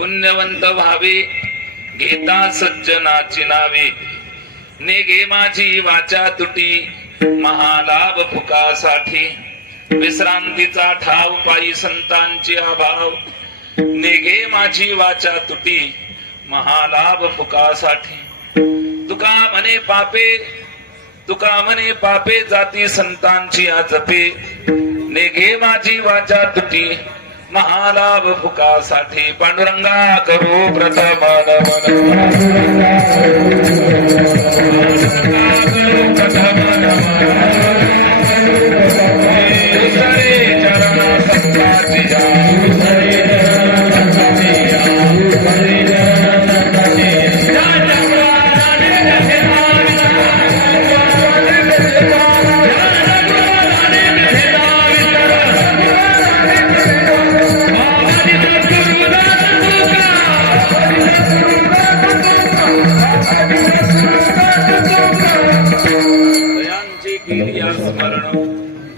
पुण्यवंत व्हावे घेता सज्जनाची नावे, नेगे माझी वाचा तुटी महालाभ फुकासाठी, विश्रांतीचा ठाव पायी संतांची अभाव, नेगे माझी वाचा तुटी महालाभ फुकासाठी. तुका म्हणे पापे, तुका म्हणे पापे जाती संतांची आजपे, नेगे माझी वाचा तुटी महालाभ फुकासाठी. पांडुरंगा करू प्रथम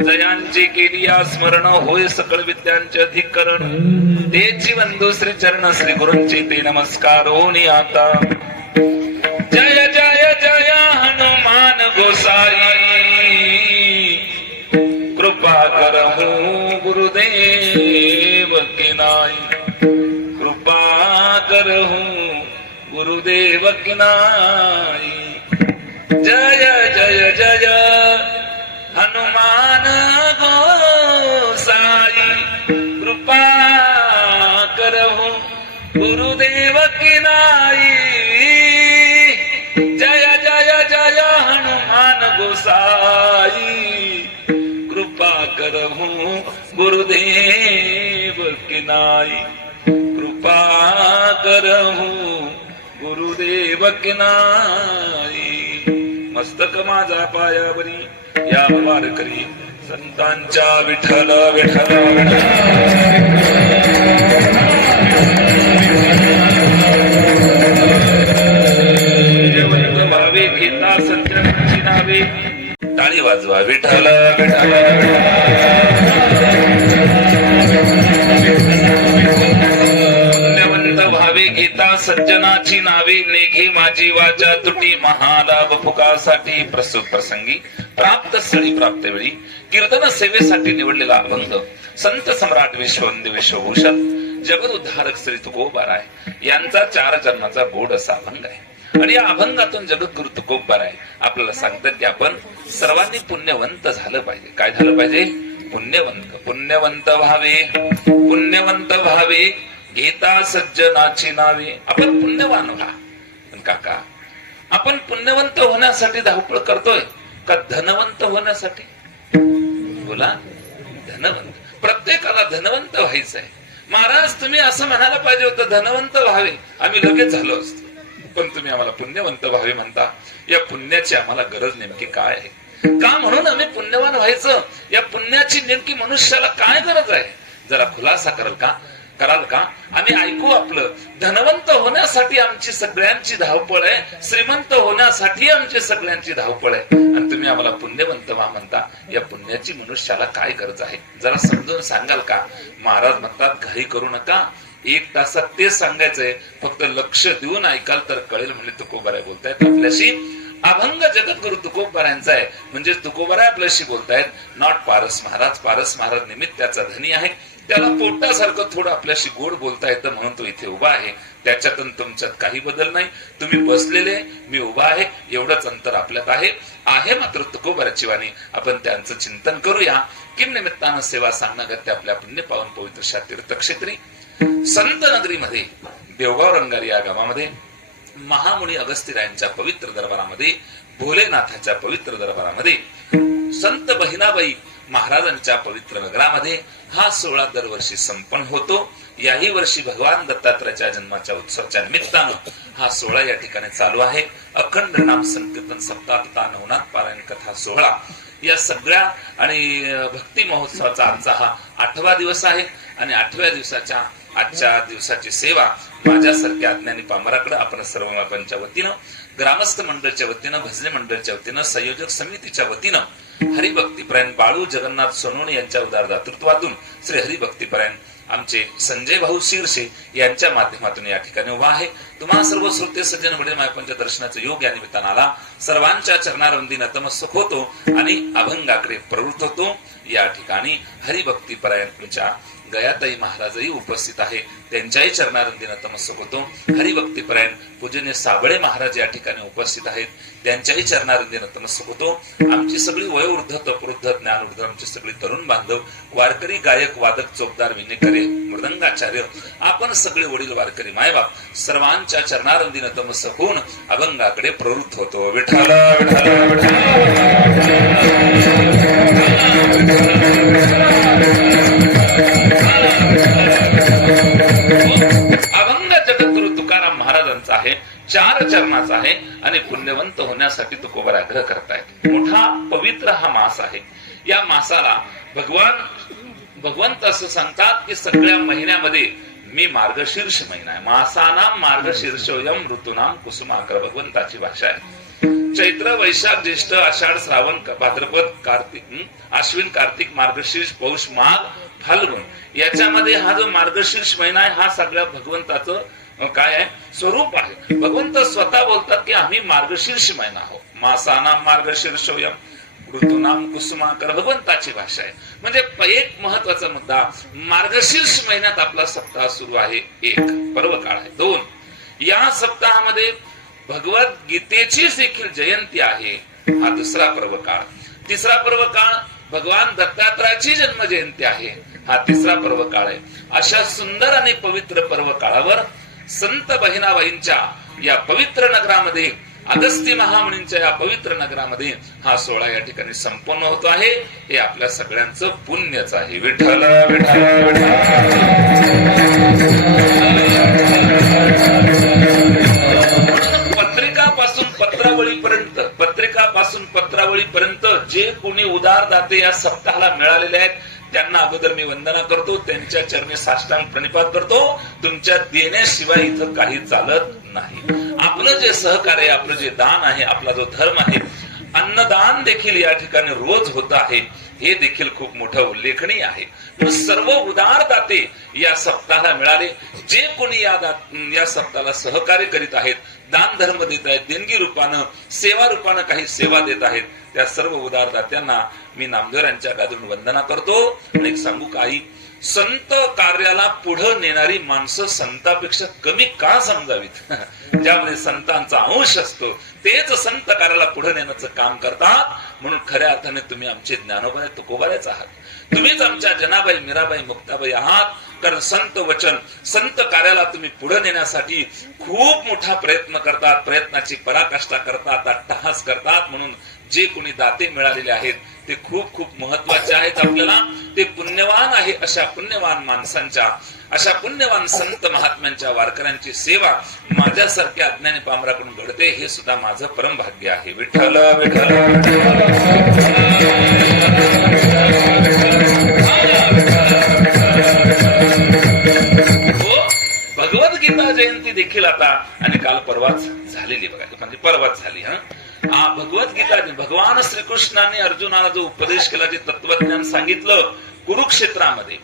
जयांची केली स्मरण, होय सकळ विद्यांचे अधिकरण. तेची वंदू श्री चरण श्री गुरूंची ते नमस्कार होनी आता. जय जय जय हनुमान गोसाई, कृपा करहु गुरुदेव की नाई, कृपा करहु गुरुदेव की नाई. जय जय जय हनुमान गोसाई, कृपा करहु गुरुदेव की नाई. जय जय जय हनुमान गोसाई, कृपा करहु गुरुदेव की नाई, कृपा करहु गुरुदेव की नाई. मस्तक माझा पायावरी या वारकरी संतांच्या विठ्ठल विठ्ठल पुण्यवंत भावे घेता सज्जनाची नावे, टाळी वाजवा विठ्ठल विठ्ठल. भावे घेता सज्जनाची नावे, नेघे माझी वाचा तुटी महालाभ फुकासाठी. प्रस्तुत प्रसंगी प्राप्त स्थळी प्राप्त वेळी कीर्तन सेवेसाठी निवडलेला अभंग संत सम्राट विश्ववंद्य विश्वभूषण जगद उद्धारक श्री तुकोबाराय यांचा 4 जन्माचा गोड असा अभंग आहे. आणि या अभंगातून जगद्गुरु तुकोबाराय आपल्याला सांगतात की आपण सर्वांनी पुण्यवंत झालं पाहिजे. काय झालं पाहिजे? पुण्यवंत. पुण्यवंत व्हावे, पुण्यवंत व्हावे घेता सज्जनाची नावे. आपण पुण्यवान व्हा. पण काका, आपण पुण्यवंत होण्यासाठी धावपळ करतोय का धनवंत होण्यासाठी? बोला. धनवंत. प्रत्येकाला धनवंत व्हायचंय. महाराज तुम्ही असं म्हणायला पाहिजे होतं धनवंत व्हावे, आम्ही लगेच झालो असतो. पण तुम्ही आम्हाला पुण्यवंत व्हावे म्हणता. या पुण्याची आम्हाला गरज नेमकी काय आहे? का म्हणून आम्ही पुण्यवान व्हायचं? या पुण्याची नेमकी मनुष्याला काय गरज आहे? जरा खुलासा कराल का? आम्ही ऐकू. आपलं धनवंत होण्यासाठी आमची सगळ्यांची धावपळ आहे, श्रीमंत होण्यासाठी आमची सगळ्यांची धावपळ आहे, आणि तुम्ही आम्हाला पुण्यवंत व्हा म्हणता. या पुण्याची मनुष्याला काय गरज आहे? जरा समजून सांगाल का? महाराज म्हणतात घाई करू नका, 1 तासात ते सांगायचंय, फक्त लक्ष देऊन ऐकाल तर कळेल. म्हणजे तुकोबाराय बोलतायत आपल्याशी. अभंग जगद्गुरु तुकोबारायांचा आहे, म्हणजे तुकोबाराय आपल्याशी बोलतायत. नॉट पारस महाराज. पारस महाराज निमित्ताचा धनी आहे, त्याला पोटासारखं थोडं आपल्याशी गोड बोलता येतं म्हणून तो इथे उभा आहे. त्याच्यातून तुमच्यात काही बदल नाही. तुम्ही बसलेले, मी उभा आहे, एवढंच अंतर आपल्यात आहे मात्र तुकोबाराची वाणी. आपण त्यांचं चिंतन करूया. किम निमित्तानं सेवा सांगण्यागत आपल्या पुण्य पावन पवित्र तीर्थक्षेत्री संत नगरीमध्ये देवगाव रंगारी या गावामध्ये महामुनी अगस्तीरायांच्या पवित्र दरबारामध्ये, भोलेनाथाच्या पवित्र दरबारामध्ये, संत बहिणाबाई महाराजांच्या पवित्र नगरामध्ये हा सोहळा दरवर्षी संपन्न होतो. याही वर्षी भगवान दत्तात्रयाच्या जन्माच्या उत्सवाच्या निमित्तानं हा सोहळा या ठिकाणी चालू आहे. अखंड नाम संकीर्तन, सप्ताह, नवनाथ पारायण, कथा सोहळा या सगळ्या आणि भक्ती महोत्सवाचा आजचा हा 8वा दिवस आहे. आणि 8व्या दिवसाच्या आजच्या दिवसाची सेवा माझ्यासारख्या अज्ञानी पामराकडे आपण सर्व मापांच्या वतीनं, ग्रामस्थ मंडळच्या वतीनं, भजनी मंडळच्या वतीनं, संयोजक समितीच्या वतीनं हरिभक्तीपरायण बाळू जगन्नाथ सोनवणे यांच्या उदार दातृत्वातून श्री हरिभक्तीपरायण आमचे संजय भाऊ शिरसे यांच्या माध्यमातून या ठिकाणी उभा आहे. तुम्हा सर्व श्रोते सज्जन वडील मायपांच्या दर्शनाचा योग या निमित्तानं आला. सर्वांच्या चरणारविंदी नतमस्तक होतो आणि अभंगाकडे प्रवृत्त होतो. या ठिकाणी हरिभक्ती परायणच्या गयाताई महाराजही उपस्थित आहे, त्यांच्याही चरणारविंदी नतमस्तक होतो. हरिभक्ती परायण पूजनीय साबळे महाराज या ठिकाणी उपस्थित आहेत, त्यांच्याही चरणारविंदी नतमस्तक होतो. आमची सगळी वयोवृद्ध तपवृद्ध ज्ञानवृद्ध आमची सगळी तरुण बांधव वारकरी गायक वादक चौकदार विनेकरे मृदंगाचार्य आपण सगळे वडील वारकरी मायबाप सर्वांच्या चरणारविंदी नतमस्तक होऊन अभंगाकडे प्रवृत्त होतो. विठ्ठल अभंग जगद्गुरु तुकाराम महाराजांचा आहे, 4 चरणाचा आहे आणि पुण्यवंत होण्यासाठी तुकोबर आग्रह करतायत. मोठा पवित्र हा मास आहे. या मासाला भगवंत असं सांगतात की सगळ्या महिन्यामध्ये मी मार्गशीर्ष महिना आहे. मासानाम मार्गशीर्षोयम ऋतूनाम कुसुमाकर भगवंताची भाषा आहे. चैत्र वैशाख ज्येष्ठ आषाढ श्रावण भाद्रपद कार्तिक अश्विन कार्तिक मार्गशीर्ष पौष माघ फाल्गुन याच्यामध्ये हा जो मार्गशीर्ष महिना आहे हा सगळ्या भगवंताचं काय आहे स्वरूप आहे. भगवंत स्वतः बोलतात की आम्ही मार्गशीर्ष महिना आहोत. मासानाम मार्गशीर्षोयम ऋतूनाम कुसुमाकर भगवंताची भाषा आहे. म्हणजे एक महत्वाचा मुद्दा, मार्गशीर्ष महिन्यात आपला सप्ताह सुरू आहे. 1 पर्व काळ आहे. 2 या सप्ताहामध्ये भगवत गीतेची देखील जयंती आहे. हा 2रा पर्व काळ. 3रा पर्व काळ भगवान दत्तात्रयाची जन्म जयंती आहे. हा 3रा पर्व काळ आहे. अशा सुंदर आणि पवित्र पर्व काळावर संत बहिणाबाईंच्या या पवित्र नगरामध्ये अगस्ती महामुनींच्या या पवित्र नगरामध्ये हा सोहळा या ठिकाणी संपन्न होतो आहे. हे आपल्या सगळ्यांचं पुण्यच आहे. विठ्ठल विठ्ठल पत्रिकापासून पत्रावळीपर्यंत जे कोणी उदार दाते या सप्ताहाला मिळालेले आहेत त्यांना अगोदर मी वंदना करतो, त्यांच्या चरणी साष्टांग प्रणिपात करतो. तुमच्या देण्याशिवाय इथं काही चालत नाही. आपलं जे सहकार्य, आपलं जे दान आहे, आपला जो धर्म आहे, अन्नदान देखील या ठिकाणी रोज होत आहे. हे देखील खूप मोठं उल्लेखनीय आहे. सर्व उदार दाते या सप्ताहाला मिळाले. जे कोणी या सप्ताहाला सहकार्य करीत आहेत, दान धर्म देत आहेत, देणगी रूपानं सेवा रूपानं काही सेवा देत आहेत, त्या सर्व उदार दात्यांना मी नामदेवांच्या गादून वंदना करतो. आणि सांगू काही, संत कार्याला पुढे नेणारी माणसं संतापेक्षा कमी का समजावीत? ज्यामध्ये संतांचा अंश असतो तेच संत कार्याला पुढे नेण्याचं काम करतात. म्हणून खऱ्या अर्थाने तुम्ही आमचे ज्ञानोबा तुकोबाच आहात. तुम्हीच आमच्या जनाबाई मीराबाई मुक्ताबाई आहात. कारण संत वचन संत कार्याला तुम्ही पुढे नेण्यासाठी खूप मोठा प्रयत्न करतात, प्रयत्नाची पराकाष्ठा करतात, अट्टहास करतात. म्हणून जे कोणी दाते मिळालेले आहेत ते खूप खूप महत्वाचे आहेत. आपल्याला ते पुण्यवान आहे. अशा पुण्यवान माणसांच्या, अशा पुण्यवान संत महात्म्यांच्या वारकऱ्यांची सेवा माझ्यासारख्या अज्ञानी पामराकडून घडते, हे सुद्धा माझं परम भाग्य आहे. विठ्ठल भगवद्गीता जयंती देखील आता आणि काल परवाच झालेली बघा, म्हणजे परवाच झाली. भगवद्गीता भगवान श्रीकृष्णाने अर्जुनाला जो उपदेश केला, जे तत्वज्ञान सांगितलं कुरुक्षेत्रामध्ये,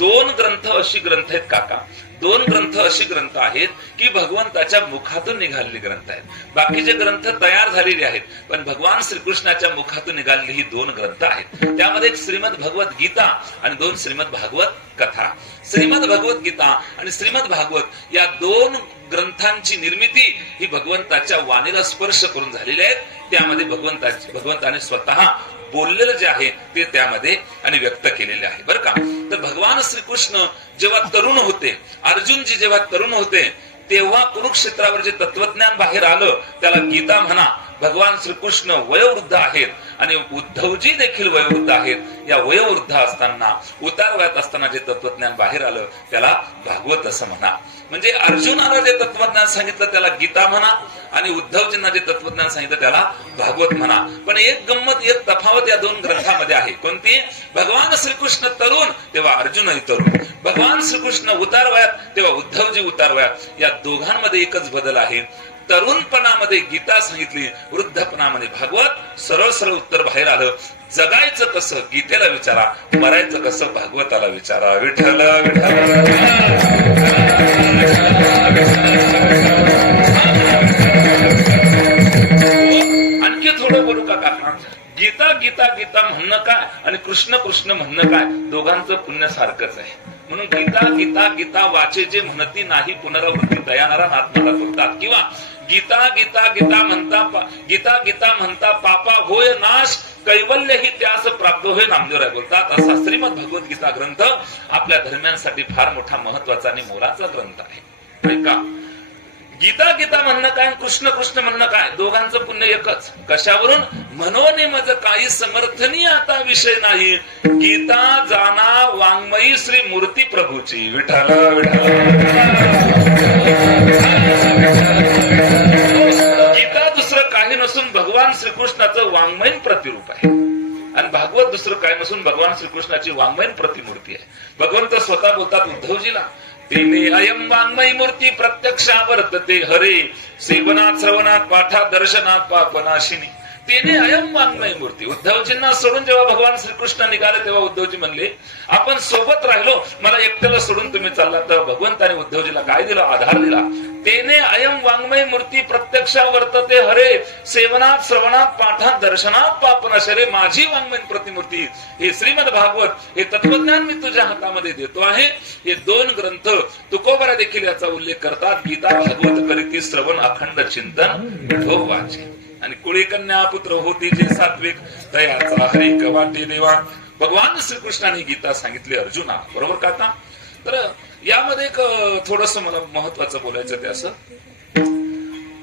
2 ग्रंथ अशी ग्रंथ आहेत काका, 2 ग्रंथ अशी ग्रंथ आहेत की भगवंताच्या मुखातून निघालेले ग्रंथ आहेत. बाकीचे ग्रंथ तयार झालेले आहेत, पण भगवान श्रीकृष्णाच्या मुखातून निघालेली ही 2 ग्रंथ आहेत. त्यामध्ये एक श्रीमद भगवत गीता आणि 2 श्रीमद भागवत कथा. श्रीमद भगवत गीता आणि श्रीमद भागवत या 2 ग्रंथांची निर्मिती ही भगवंताच्या वाणीला स्पर्श करून झालेली आहे. त्यामध्ये भगवंताने स्वतः बोललेलं जे आहे ते त्यामध्ये आणि व्यक्त केलेले आहे बरं का. तर भगवान श्रीकृष्ण जेव्हा तरुण होते, अर्जुनजी जेव्हा तरुण होते, तेव्हा कुरुक्षेत्रावर जे तत्वज्ञान बाहेर आलं त्याला गीता म्हणा. भगवान श्रीकृष्ण वयोवृद्ध आहेत आणि उद्धवजी देखील वयोवृद्ध आहेत. या वयोवृद्ध असताना, उतार वयात असताना जे तत्वज्ञान बाहेर आलं त्याला भागवत असं म्हणा. म्हणजे अर्जुनाला जे तत्वज्ञान सांगितलं त्याला गीता म्हणा आणि उद्धवजींना जे तत्वज्ञान सांगितलं त्याला भागवत म्हणा. पण एक गंमत, एक तफावत या 2 ग्रंथामध्ये आहे. कोणती? भगवान श्रीकृष्ण तरुण तेव्हा अर्जुनही तरुण, भगवान श्रीकृष्ण उतार वयात तेव्हा उद्धवजी उतार वयात. या दोघांमध्ये एकच बदल आहे, तरुणपणामध्ये गीता सांगितली, वृद्धपणामध्ये भागवत. सरळ सरळ उत्तर बाहेर आलं. जगायचं कसं गीतेला विचारा, मरायचं कसं भागवताला विचारा. विठ्ठल विठ्ठल. आणखी थोडं बोलू का काका? गीता गीता गीता म्हणणं काय आणि कृष्ण कृष्ण म्हणणं काय, दोघांचं पुण्य सारखंच आहे. म्हणून गीता गीता गीता वाचे जे म्हणती नाही पुनरावृत्ती दयानारा नाथ मला बोलतात. किंवा गीता गीता गीता म्हणता पापा होय नाश, कैवल्य ही त्यास प्राप्त होय, नामदेवराय बोलतात. असा श्रीमद भगवद्गीता ग्रंथ आपल्या धर्मांसाठी फार मोठा महत्वाचा आणि मोलाचा ग्रंथ आहे. ऐका, गीता गीता म्हणणं काय, कृष्ण कृष्ण म्हणणं काय, दोघांचं पुण्य एकच. कशावरून? म्हणून मज काही समर्थनीय आता विषय नाही, गीता जाना वाङ्मयी श्री मूर्ती प्रभूची. विठ्ठल गीता दुसरं काही नसून भगवान श्रीकृष्णाचं वाङ्मयीन प्रतिरूप आहे. आणि भागवत दुसरं काय नसून भगवान श्रीकृष्णाची वाङ्मयीन प्रतिमूर्ती आहे. भगवंत स्वतः बोलतात उद्धवजीला, तेने अयम वाङ्मयी मूर्ती प्रत्यक्षावर्तते हरे, सेवनात श्रवणात पाठात दर्शनात पापनाशिनी. तेने अयम वाङ्मयी मूर्ती. उद्धवजींना सोडून जेव्हा भगवान श्रीकृष्ण निघाले तेव्हा उद्धवजी म्हणले, आपण सोबत राहिलो, मला एकट्याला सोडून तुम्ही चालला. तर भगवंताने उद्धवजीला काय दिला? आधार दिला. तेने अयम वाङ्मयी मूर्ती प्रत्यक्षावर्तते हरे, सेवनात श्रवणात पाठात दर्शनात पापनाशरे. माझी वाङ्मयीन प्रतिमूर्ती हे श्रीमद भागवत, हे तत्वज्ञान मी तुझ्या हातामध्ये देतो आहे. हे दोन ग्रंथ तुकोबरा देखील याचा उल्लेख करतात. गीता भागवत करीती श्रवण अखंड चिंतन विठो वाचे. आणि कुळी कन्या पुत्र होती जे सात्विक, तयाचा हरिक वाटे देवा. भगवान श्रीकृष्णाने गीता सांगितली अर्जुना, बरोबर का? आता तर यामध्ये एक थोडस मला महत्वाचं बोलायचं ते असं,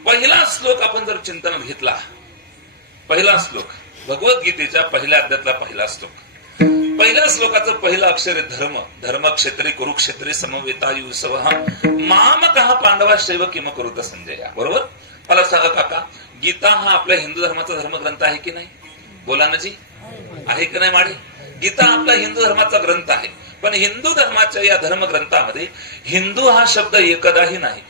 पहिला श्लोक आपण जर चिंतनात घेतला, पहिला श्लोक भगवद्गीतेच्या पहिल्या अध्यायातला पहिला श्लोक, पहिल्या श्लोकाचं पहिलं अक्षर आहे धर्म. धर्मक्षेत्री कुरुक्षेत्री समवेतायुसव मामकः पांडवा शैव किम करुत संजया. बरोबर? मला सांगा काका, गीता हा आपल्या हिंदू धर्माचा धर्मग्रंथ आहे की नाही? बोला ना जी, आहे की नाही माडी? गीता आपला हिंदू धर्माचा ग्रंथ आहे. पण हिंदू धर्माच्या या धर्मग्रंथामध्ये हिंदू हा शब्द एकदाही नाही.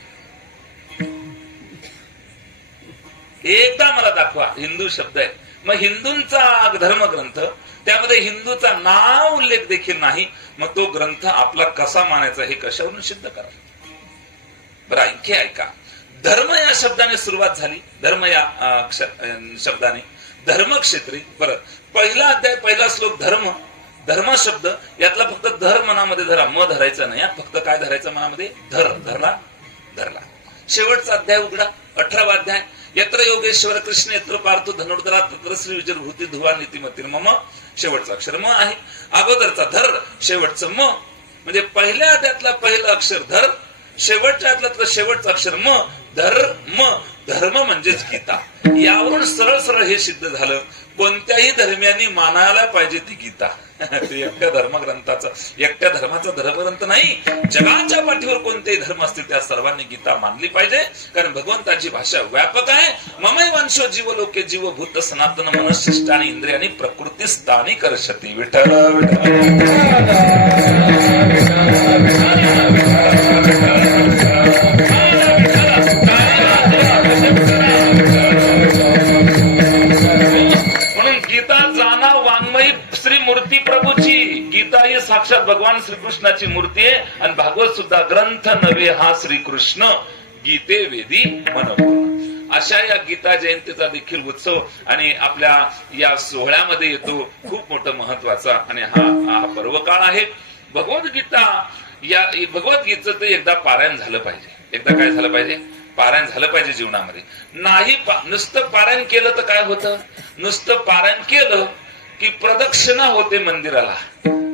एकदा मला दाखवा हिंदू शब्द आहे. मग हिंदूंचा धर्मग्रंथ, त्यामध्ये हिंदूचा नाव उल्लेख देखील नाही. मग तो ग्रंथ आपला कसा मानायचा हे कशावरून सिद्ध करा? बरं, आणखी ऐका. धर्म या शब्दाने सुरुवात झाली. धर्म या शब्दाने धर्मक्षेत्री. बरं, पहिला अध्याय पहिला श्लोक धर्म. धर्म शब्द यातला फक्त धर मनामध्ये धरा, म धरायचा नाही. फक्त काय धरायचं मनामध्ये? धर. धरला. शेवटचा अध्याय उघडा, 18वा अध्याय. यत्र योगेश्वर कृष्ण यत्र पार्थो धनुर्धरा तत्र श्री विजयभूती धुवा नीतिमतीर मम. शेवटचा अक्षर म आहे. अगोदरचा धर, शेवटचं म. म्हणजे पहिल्या अध्यायातला पहिलं अक्षर धर, शेवटच्या अध्यायातलं शेवटचं अक्षर म. धर्म. धर्म म्हणजेच गीता. यावरून सरळ सरळ हे सिद्ध झालं, कोणत्याही धर्मियांनी मानायला पाहिजे ती गीता. ते एकट्या धर्मग्रंथाचा, एकट्या धर्माचा धर्मग्रंथ नाही. जगाच्या पाठीवर कोणतेही धर्म असतील त्या सर्वांनी गीता मानली पाहिजे. कारण भगवंताची भाषा व्यापक आहे. ममै वंशो जीव लोके जीवभूत सनातन मनशिष्टानी इंद्रियानी प्रकृती स्थानी करशती. विठ्ठल मूर्ती प्रभूची. गीता ही साक्षात भगवान श्रीकृष्णाची मूर्ती आहे. आणि भागवत सुद्धा ग्रंथ नव्हे हा श्रीकृष्ण, गीते वेदी मन. अशा या गीता जयंतीचा देखील उत्सव आणि आपल्या या सोहळ्यामध्ये येतो. खूप मोठं महत्वाचा आणि हा पर्वकाळ आहे. भगवद्गीता या भगवद्गीतेचं ते एकदा पारायण झालं पाहिजे. एकदा काय झालं पाहिजे? पारायण झालं पाहिजे जीवनामध्ये. नाही नुसतं पारायण केलं तर काय होतं? नुसतं पारायण केलं की प्रदक्षिणा होते मंदिराला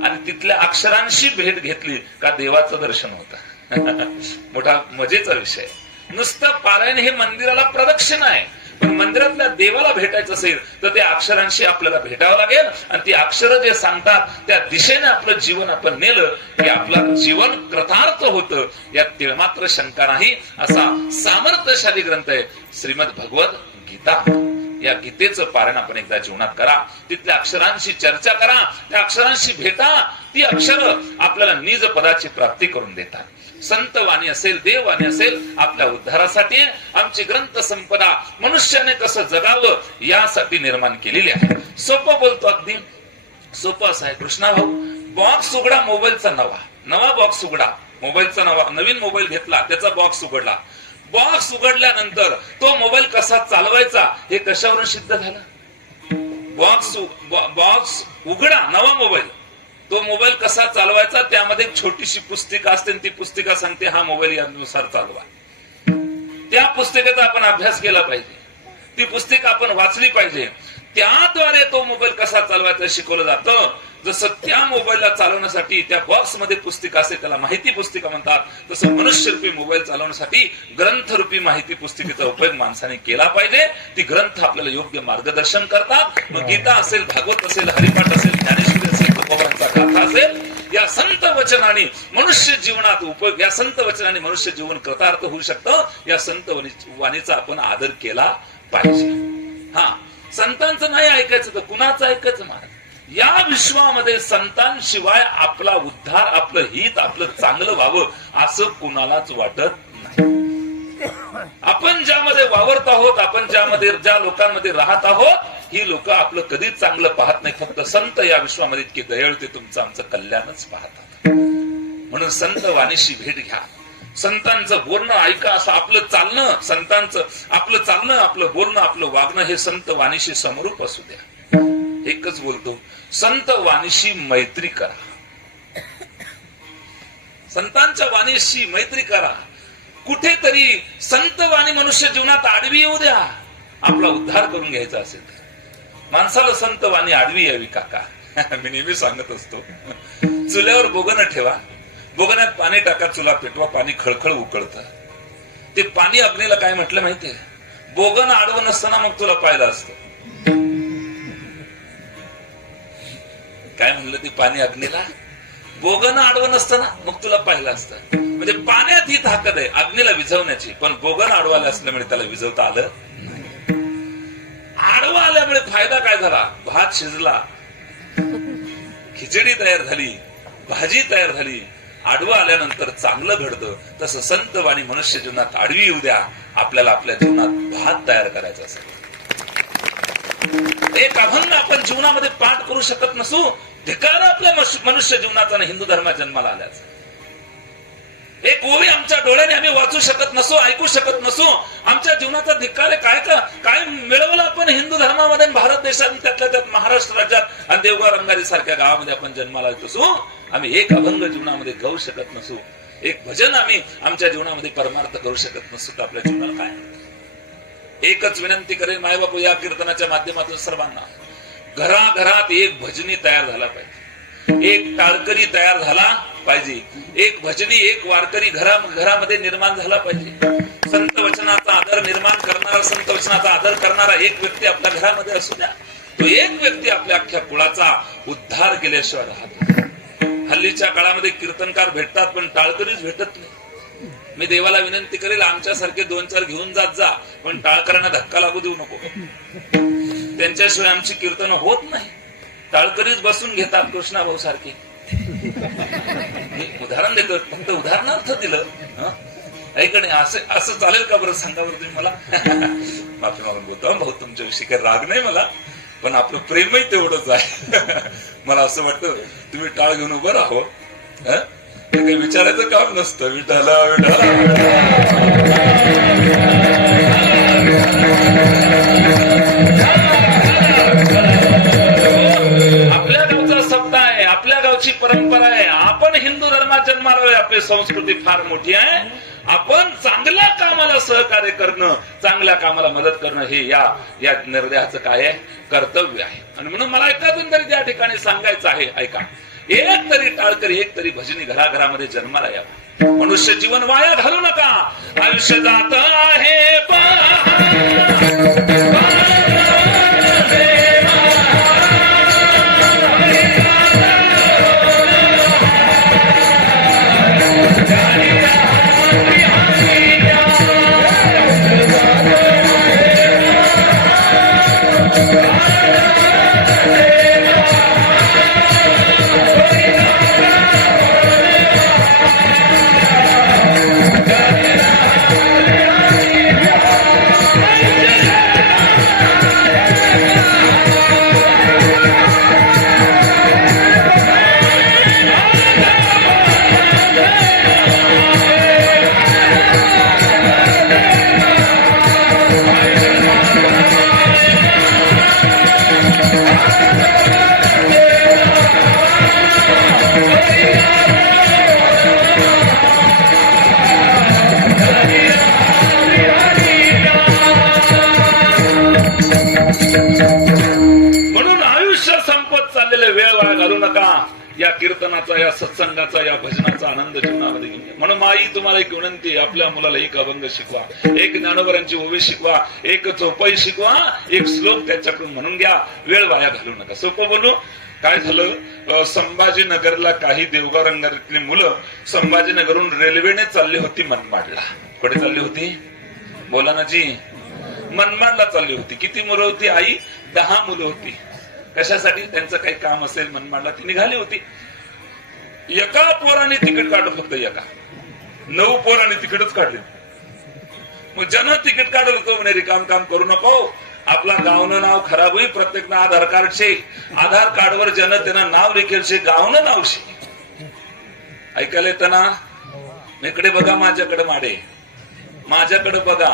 आणि तिथल्या अक्षरांशी भेट घेतली का देवाचं दर्शन होतं. मोठा मजेचा विषय. नुसतं पारायण हे मंदिराला प्रदक्षिणा आहे. पण मंदिरातल्या देवाला भेटायचं असेल तर त्या अक्षरांशी आपल्याला भेटावं लागेल. आणि ती अक्षरं जे सांगतात त्या दिशेने आपलं जीवन आपण नेलं की आपलं जीवन कृतार्थ होतं. यात तिळमात्र शंका नाही. असा सामर्थ्यशाली ग्रंथ आहे श्रीमद भगवद गीता. या गीतेचं पारायण आपण एकदा जीवनात करा. तिथल्या अक्षरांशी चर्चा करा, त्या अक्षरांशी भेटा. ती अक्षर आपल्याला निज पदाची प्राप्ती करून देतात. संतवाणी असेल, देववाणी असेल, आपल्या उद्धारासाठी आमची ग्रंथ संपदा मनुष्याने कसं जगावं यासाठी निर्माण केलेली आहे. सोपं बोलतो, अगदी सोपं असं आहे. कृष्णा भाऊ, बॉक्स उघडा मोबाईलचा, नवा बॉक्स उघडा मोबाईलचा, नवीन मोबाईल घेतला, त्याचा बॉक्स उघडला. बॉक्स उघडल्यानंतर तो मोबाईल कसा चालवायचा हे कशावरून सिद्ध झालं? बॉक्स उघडा, नवा मोबाईल, तो मोबाईल कसा चालवायचा त्यामध्ये एक छोटीशी पुस्तिका असते, ती पुस्तिका सांगते हा मोबाईल यानुसार चालवा. त्या पुस्तिकेचा आपण अभ्यास केला पाहिजे, ती पुस्तिका आपण वाचली पाहिजे. त्याद्वारे तो मोबाईल कसा चालवायचा शिकवलं जातं. जसं त्या मोबाईलला चालवण्यासाठी त्या बॉक्स मध्ये पुस्तिका असते, त्याला माहिती पुस्तिका म्हणतात, तसं मनुष्यरूपी मोबाईल चालवण्यासाठी ग्रंथरूपी माहिती पुस्तिकेचा उपयोग माणसाने केला पाहिजे. ती ग्रंथ आपल्याला योग्य मार्गदर्शन करतात. मग गीता असेल, भागवत असेल, हरिपाठ असेल, ज्ञानेश्वरी असेल, तुकोबांचा गाथा असेल, या संत वचनाने मनुष्य जीवनात उपयोग, या संत वचनाने मनुष्य जीवन कृतार्थ होऊ शकतं. या संत वाणीचा आपण आदर केला पाहिजे. हा, संतांचं नाही ऐकायचं तर कुणाचं ऐकायचं महाराज? या विश्वामध्ये संतांशिवाय आपला उद्धार, आपलं हित, आपलं चांगलं व्हावं असं कुणालाच वाटत नाही. आपण ज्यामध्ये वावरत आहोत, आपण ज्या लोकांमध्ये राहत आहोत, ही लोक आपलं कधीच चांगलं पाहत नाही. फक्त संत या विश्वामध्ये इतके दयाळू, ते तुमचं आमचं कल्याणच पाहतात. म्हणून संत वाणीशी भेट घ्या, संतांचं बोलणं ऐका. असं आपलं चालणं, संतांचं आपलं चालणं, आपलं बोलणं, आपलं वागणं हे संत वाणीशी समरूप असू द्या. एकच बोलतो, संत वाणीशी मैत्री करा, संतांच्या वाणीशी मैत्री करा. कुठेतरी संत वाणी मनुष्य जीवनात आडवी येऊ द्या, आपला उद्धार करून घ्यायचा असेल तर. माणसाला संत वाणी आडवी यावी काका, मी नेहमी सांगत असतो. चुल्यावर बोगणं ठेवा, बोगण्यात पाणी टाका, चुला पेटवा, पाणी खळखळ उकळतं. ते पाणी अग्नीला काय म्हटलं माहितीये? बोगण आडवं नसताना मग तुला पाहिलं असतं. काय म्हणलं ते पाणी अग्नीला? बोगण आडवं नसताना मग तुला पाहिलं असतं. म्हणजे पाण्यात ही ताकद आहे अग्नीला विझवण्याची, पण बोगण आडवाला असल्यामुळे त्याला विझवता आलं नाही. आडवा आल्यामुळे फायदा काय झाला? भात शिजला, खिचडी तयार झाली, भाजी तयार झाली. आडवा आल्यानंतर चांगलं घडतं. तसं संत वाणी मनुष्य जीवनात आडवी येऊ द्या, आपल्याला आपल्या जीवनात भात तयार करायचा असेल. एक अभंग आपण जीवनामध्ये पाठ करू शकत नसू, धिक्कार आपल्या मनुष्य जीवनाचा आणि हिंदू धर्मात जन्माला आल्याचा. एक ओवी आमच्या डोळ्याने आम्ही वाचू शकत नसो, ऐकू शकत नसो, आमच्या जीवनाचा धिक्कार काय मिळवलं आपण हिंदू धर्मामध्ये, भारत देशात, त्यातल्या त्यात महाराष्ट्र राज्यात आणि देवगाव रंगारी सारख्या गावामध्ये आपण जन्माला येत असू. आम्ही एक अभंग जीवनामध्ये गाऊ शकत नसू, एक भजन आम्ही आमच्या जीवनामध्ये परमार्थ करू शकत नसू, तर आपल्या जीवनाला काय? एकच विनंती करेन मायबापू, या कीर्तनाच्या माध्यमातून सर्वांना, घराघरात एक भजनी तयार झाला पाहिजे, एक टाळकरी तयार झाला पाहिजे, एक भजनी, एक वारकरी घरामध्ये निर्माण झाला पाहिजे. संत वचनाचा आदर निर्माण करणारा, संत वचनाचा आदर करणारा एक व्यक्ती आपल्या घरामध्ये असू द्या. तो एक व्यक्ती आपल्या अख्ख्या कुळाचा उद्धार केल्याशिवाय राहतो. हल्लीच्या काळामध्ये कीर्तनकार भेटतात पण टाळकरीच भेटत नाही. मी देवाला विनंती करेल, आमच्यासारखे 2-4 घेऊन जात जा, पण टाळकऱ्यांना धक्का लागू देऊ नको. त्यांच्याशिवाय आमची कीर्तन होत नाही. टाळकरीच बसून घेतात कृष्णा भाऊ सारखे. उदाहरण देतो, फक्त उदाहरणार्थ दिलं. ऐकणे असं चालेल का बरं? सांगा बरं तुम्ही मला. माफी मागून बोलतो भाऊ, तुमच्याविषयी काही राग नाही मला, पण आपलं प्रेमही तेवढंच आहे. मला असं वाटतं तुम्ही टाळ घेऊन उभं राहो, काही विचारायचं काम नसतं. विठाला आपल्या गावचा शब्द आहे, आपल्या गावची परंपरा आहे. आपण हिंदू धर्मात जन्माला, आपली संस्कृती फार मोठी आहे. आपण चांगल्या कामाला सहकार्य करणं, चांगल्या कामाला मदत करणं हे या निर्दयाचं काय आहे? कर्तव्य आहे. आणि म्हणून मला एकातून तरी त्या ठिकाणी सांगायचं आहे, ऐका, एक तरी टाळकरी, एक तरी भजनी घराघरामध्ये जन्माला यावा. मनुष्य जीवन वाया घालू नका. आयुष्य जात आहे या कीर्तनाचा, या सत्संगाचा, या भजनाचा आनंद जीवनामध्ये घेऊन घ्या. म्हणून आई तुम्हाला एक विनंती आहे, आपल्या मुलाला एक अभंग शिकवा, एक ज्ञानोबरांची ओवी शिकवा, एक चौपाई शिकवा, एक श्लोक त्याच्याकडून म्हणून घ्या. वेळ वाया घालू नका. सोपं बोलू. काय झालं, संभाजीनगरला काही देवगाव रंगातली मुलं संभाजीनगरहून रेल्वेने चालली होती मनमाडला. कुठे चालली होती? बोला ना जी. मनमाडला चालली होती. किती मुलं होती आई? 10 मुलं होती. कशासाठी? त्यांचं काही काम असेल मनमाडला, ती निघाली होती. एका पोराने तिकीट काढलं, फक्त एका. 9 पोराने तिकीटच काढले. मग ज्यानं तिकीट काढलं तो म्हणे रिकाम काम करू नको, आपला गावनं नाव खराब होईल. प्रत्येक आधार कार्ड शे, आधार कार्डवर ज्यानं त्यांना नाव लिखेल शे, गावनं नाव शे. ऐकायला येतं ना? इकडे बघा, माझ्याकडे माडे, माझ्याकडे बघा.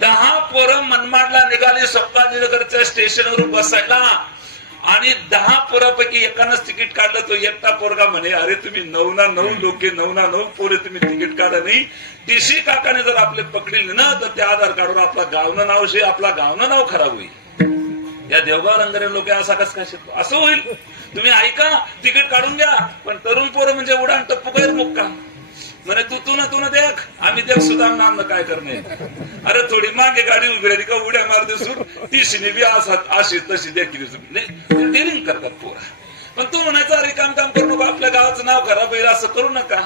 10 पोरं मनमाडला निघाली संभाजीनगरच्या स्टेशनवर बसायला, आणि 10 पोरापैकी एकानंच तिकीट काढलं. तो एकटा पोरगा म्हणे, अरे तुम्ही 9 ना 9 लोके, 9 ना 9 पोरे तुम्ही तिकीट काढा नाही. टीसी काकाने जर आपले पकडले ना, तर त्या आधार कार्डवर आपला गावनं नाव शे, आपला गावनं नाव खराब होईल. या देवगाव रंगारे लोक असा कस काय शिकतो? असं होईल. तुम्ही ऐका, तिकीट काढून घ्या. पण तरुण पोरं म्हणजे उडान टप्पू गैर मुक्का म्हणे, तू ना देख, आम्ही देख सुद्धा नाम काय करणे. अरे थोडी मागे गाडी उभी राहिली का उड्या मार दिसून टीसीने बी अशी तशी देखील डेअरिंग करतात पोरा. पण तू म्हणायचं अरे काम करू नका, आपल्या गावाचं नाव खराब होईल, असं करू नका.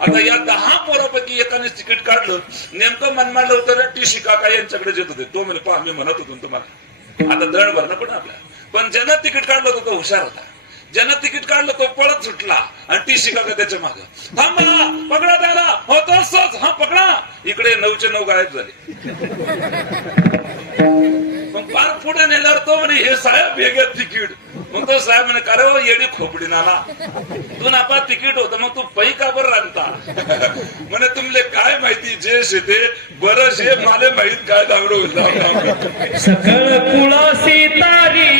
आता या 10 पोरापैकी एकाने तिकीट काढलं. नेमकं मनमाडलं होतं, टीसी काका यांच्याकडे येत होते. तो म्हणे, पहा मी म्हणत होतो तुम्हाला, आता दळ भरणं पण आपल्याला. पण ज्यानं तिकीट काढलं होतं तो हुशार होता. ज्यानं तिकीट काढलं तो पळत सुटला, आणि टीसी काका त्याच्या मागे, थांबा, पकडा त्याला, होतोच, हा पकडा. इकडे 9चे 9 गायब झाले. मग पार पुढे नेल्यावर तो म्हणे, हे साहेब वेगळं तिकीट. मग तो साहेब म्हणे, का रे हो येडी खोपडी नाना, तू नापा तिकीट होतं, मग तू पै का बरं रांगता? म्हणे तुमले काय माहिती, जे शेते बरं शे, माले माहित काय दावडं होईल. सकळ कुळासी तारी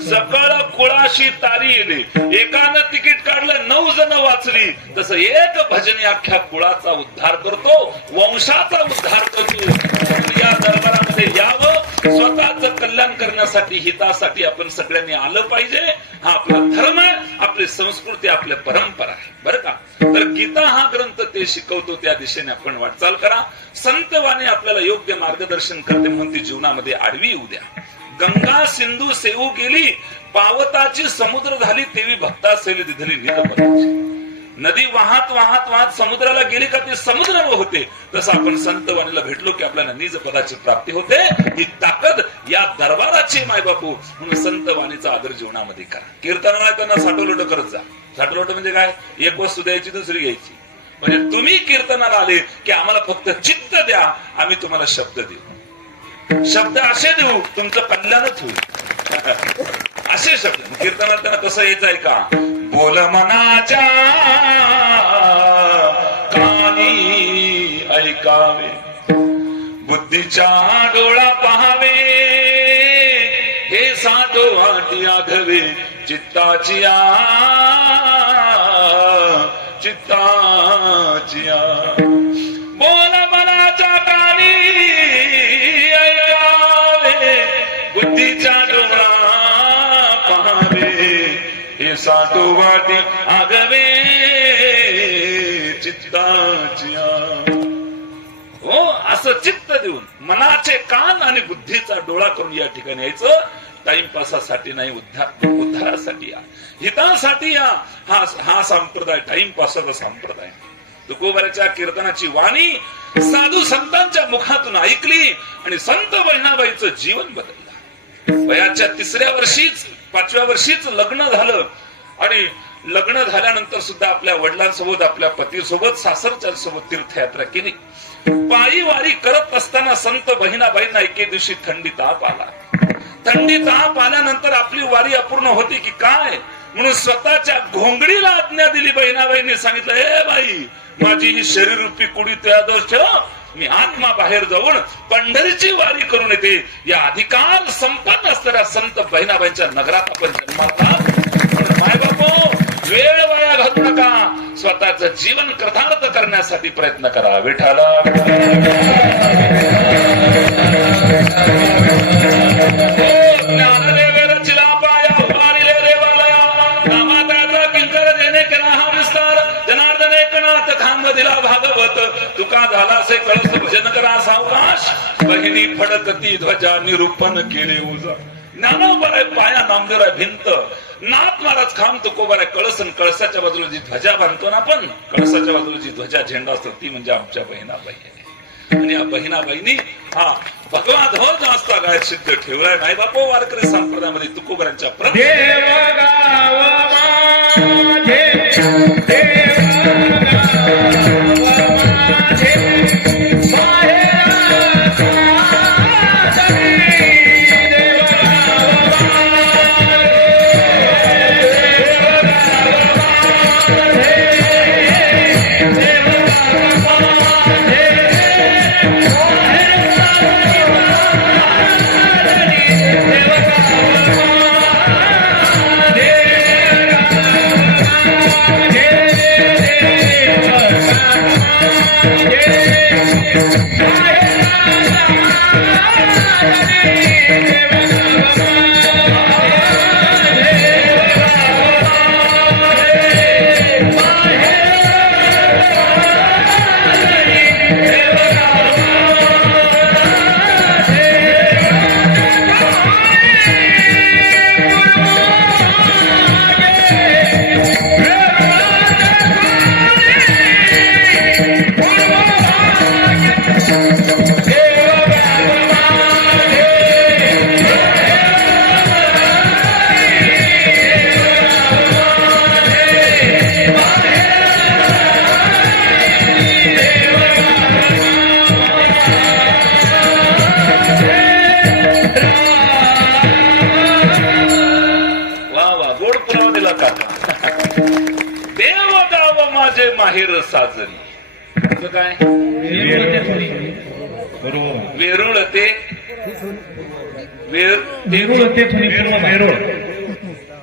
सकळ कुळाशी तारी येले. एकानं तिकीट काढलं, 9 जण वाचली. तसं एक भजनी अख्ख्या कुळाचा उद्धार करतो, वंशाचा उद्धार करतो. या दरबारामध्ये यावं, स्वतःच कल्याण करण्यासाठी, हितासाठी आपण सगळ्यांनी आलं पाहिजे. हा आपला धर्म आहे, आपली संस्कृती, आपल्या परंपरा आहे, बरं का? तर गीता हा ग्रंथ ते शिकवतो, त्या दिशेने आपण वाटचाल करा. संतवाणी आपल्याला योग्य मार्गदर्शन करते, म्हणून ती जीवनामध्ये आडवी येऊ द्या. गंगा सिंधू सेवू गेली, पावताची समुद्र झाली, तेवी भक्ता सेली दिधली नीलपदाची. नदी वाहत वाहत वाहत समुद्राला गेली का ती समुद्र होते. तसं आपण संतवाणीला भेटलो की आपल्याला निज पदाची प्राप्ती होते. ही ताकद या दरबाराची माय बापू. म्हणून संतवाणीचा आदर जीवनामध्ये करा. कीर्तनाला त्यांना साठवलोट करत जा. साठवलोट म्हणजे काय? एक वस्तू द्यायची, दुसरी घ्यायची. म्हणजे तुम्ही कीर्तनाला आले की आम्हाला फक्त चित्त द्या, आम्ही तुम्हाला शब्द देऊ. शब्द असे देऊ तुमचं कल्याणच होईल. असे शब्द कीर्तनात त्यांना कसं यायचं आहे का? बोल मनाच्या कानी ऐकावे, बुद्धीच्या डोळा पहावे, हे साधो वाटी आघवे, चित्ताची बोल मनाच्या कानी ऐकावे, बुद्धीच्या डोळा हे साठो वाटी आगवे, चित्ताची हो असं चित्त देऊन मनाचे कान आणि बुद्धीचा डोळा करून या ठिकाणी यायचं. टाइमपासासाठी नाही, उद्धारासाठी या, हितासाठी या. हा संप्रदाय टाइमपासाचा संप्रदाय. तुकोबाराच्या कीर्तनाची वाणी साधू संतांच्या मुखातून ऐकली आणि संत बहिणाबाईचं जीवन बदललं. वयाच्या 3ऱ्या वर्षीच 5व्या वर्षीच लग्न झालं आणि लग्न झाल्यानंतर सुद्धा आपल्या वडिलांसोबत, आपल्या पतीसोबत, सासरच्या सोबत तीर्थयात्रा केली. पायी वारी करत असताना संत बहिणाबाईंना एके दिवशी थंडी ताप आला. थंडी ताप आल्यानंतर आपली वारी अपूर्ण होती की काय म्हणून स्वतःच्या घोंगडीला आज्ञा दिली. बहिणाबाईंनी सांगितलं, हे बाई, माझी ही शरीर रूपी कुडी त्यादोष ठेव, मी आत्मा बाहेर जाऊन पंढरीची वारी करून येते. या अधिकार संपन्न असणाऱ्या संत बहिणाबाईंच्या नगरात आपण जन्माला. माय बापो, वेळ वाया घालू नका, स्वतःचं जीवन कृतार्थ करण्यासाठी प्रयत्न करा. विठाला ज्ञानदेवेर चिला पाया उभारिले देवालया, नामात्राचा किंकर देणे केला हा विस्तार, जनार्दने कणात खांब दिला भागवत, तुका झाला से कळस भजन करा सावकाश, बहिणी फडकती ध्वजा निरूपण केले उजा. ज्ञानोबराय पाया, नामदेवराय भिंत, नाथ महाराज खांब, तुकोबाराय कळस, आणि कळसाच्या बाजूला जी ध्वजा बांधतो ना आपण, कळसाच्या बाजूला जी ध्वजा झेंडा असतो ती म्हणजे आमच्या बहिणाबाई आहे. आणि या बहिणाबाईंनी हा भगवा ध्वज असता गायत सिद्ध ठेवलाय. नाही बापो, वारकरी संप्रदायामध्ये तुकोबारांच्या माहेर साजरी. काय वेरूळ ते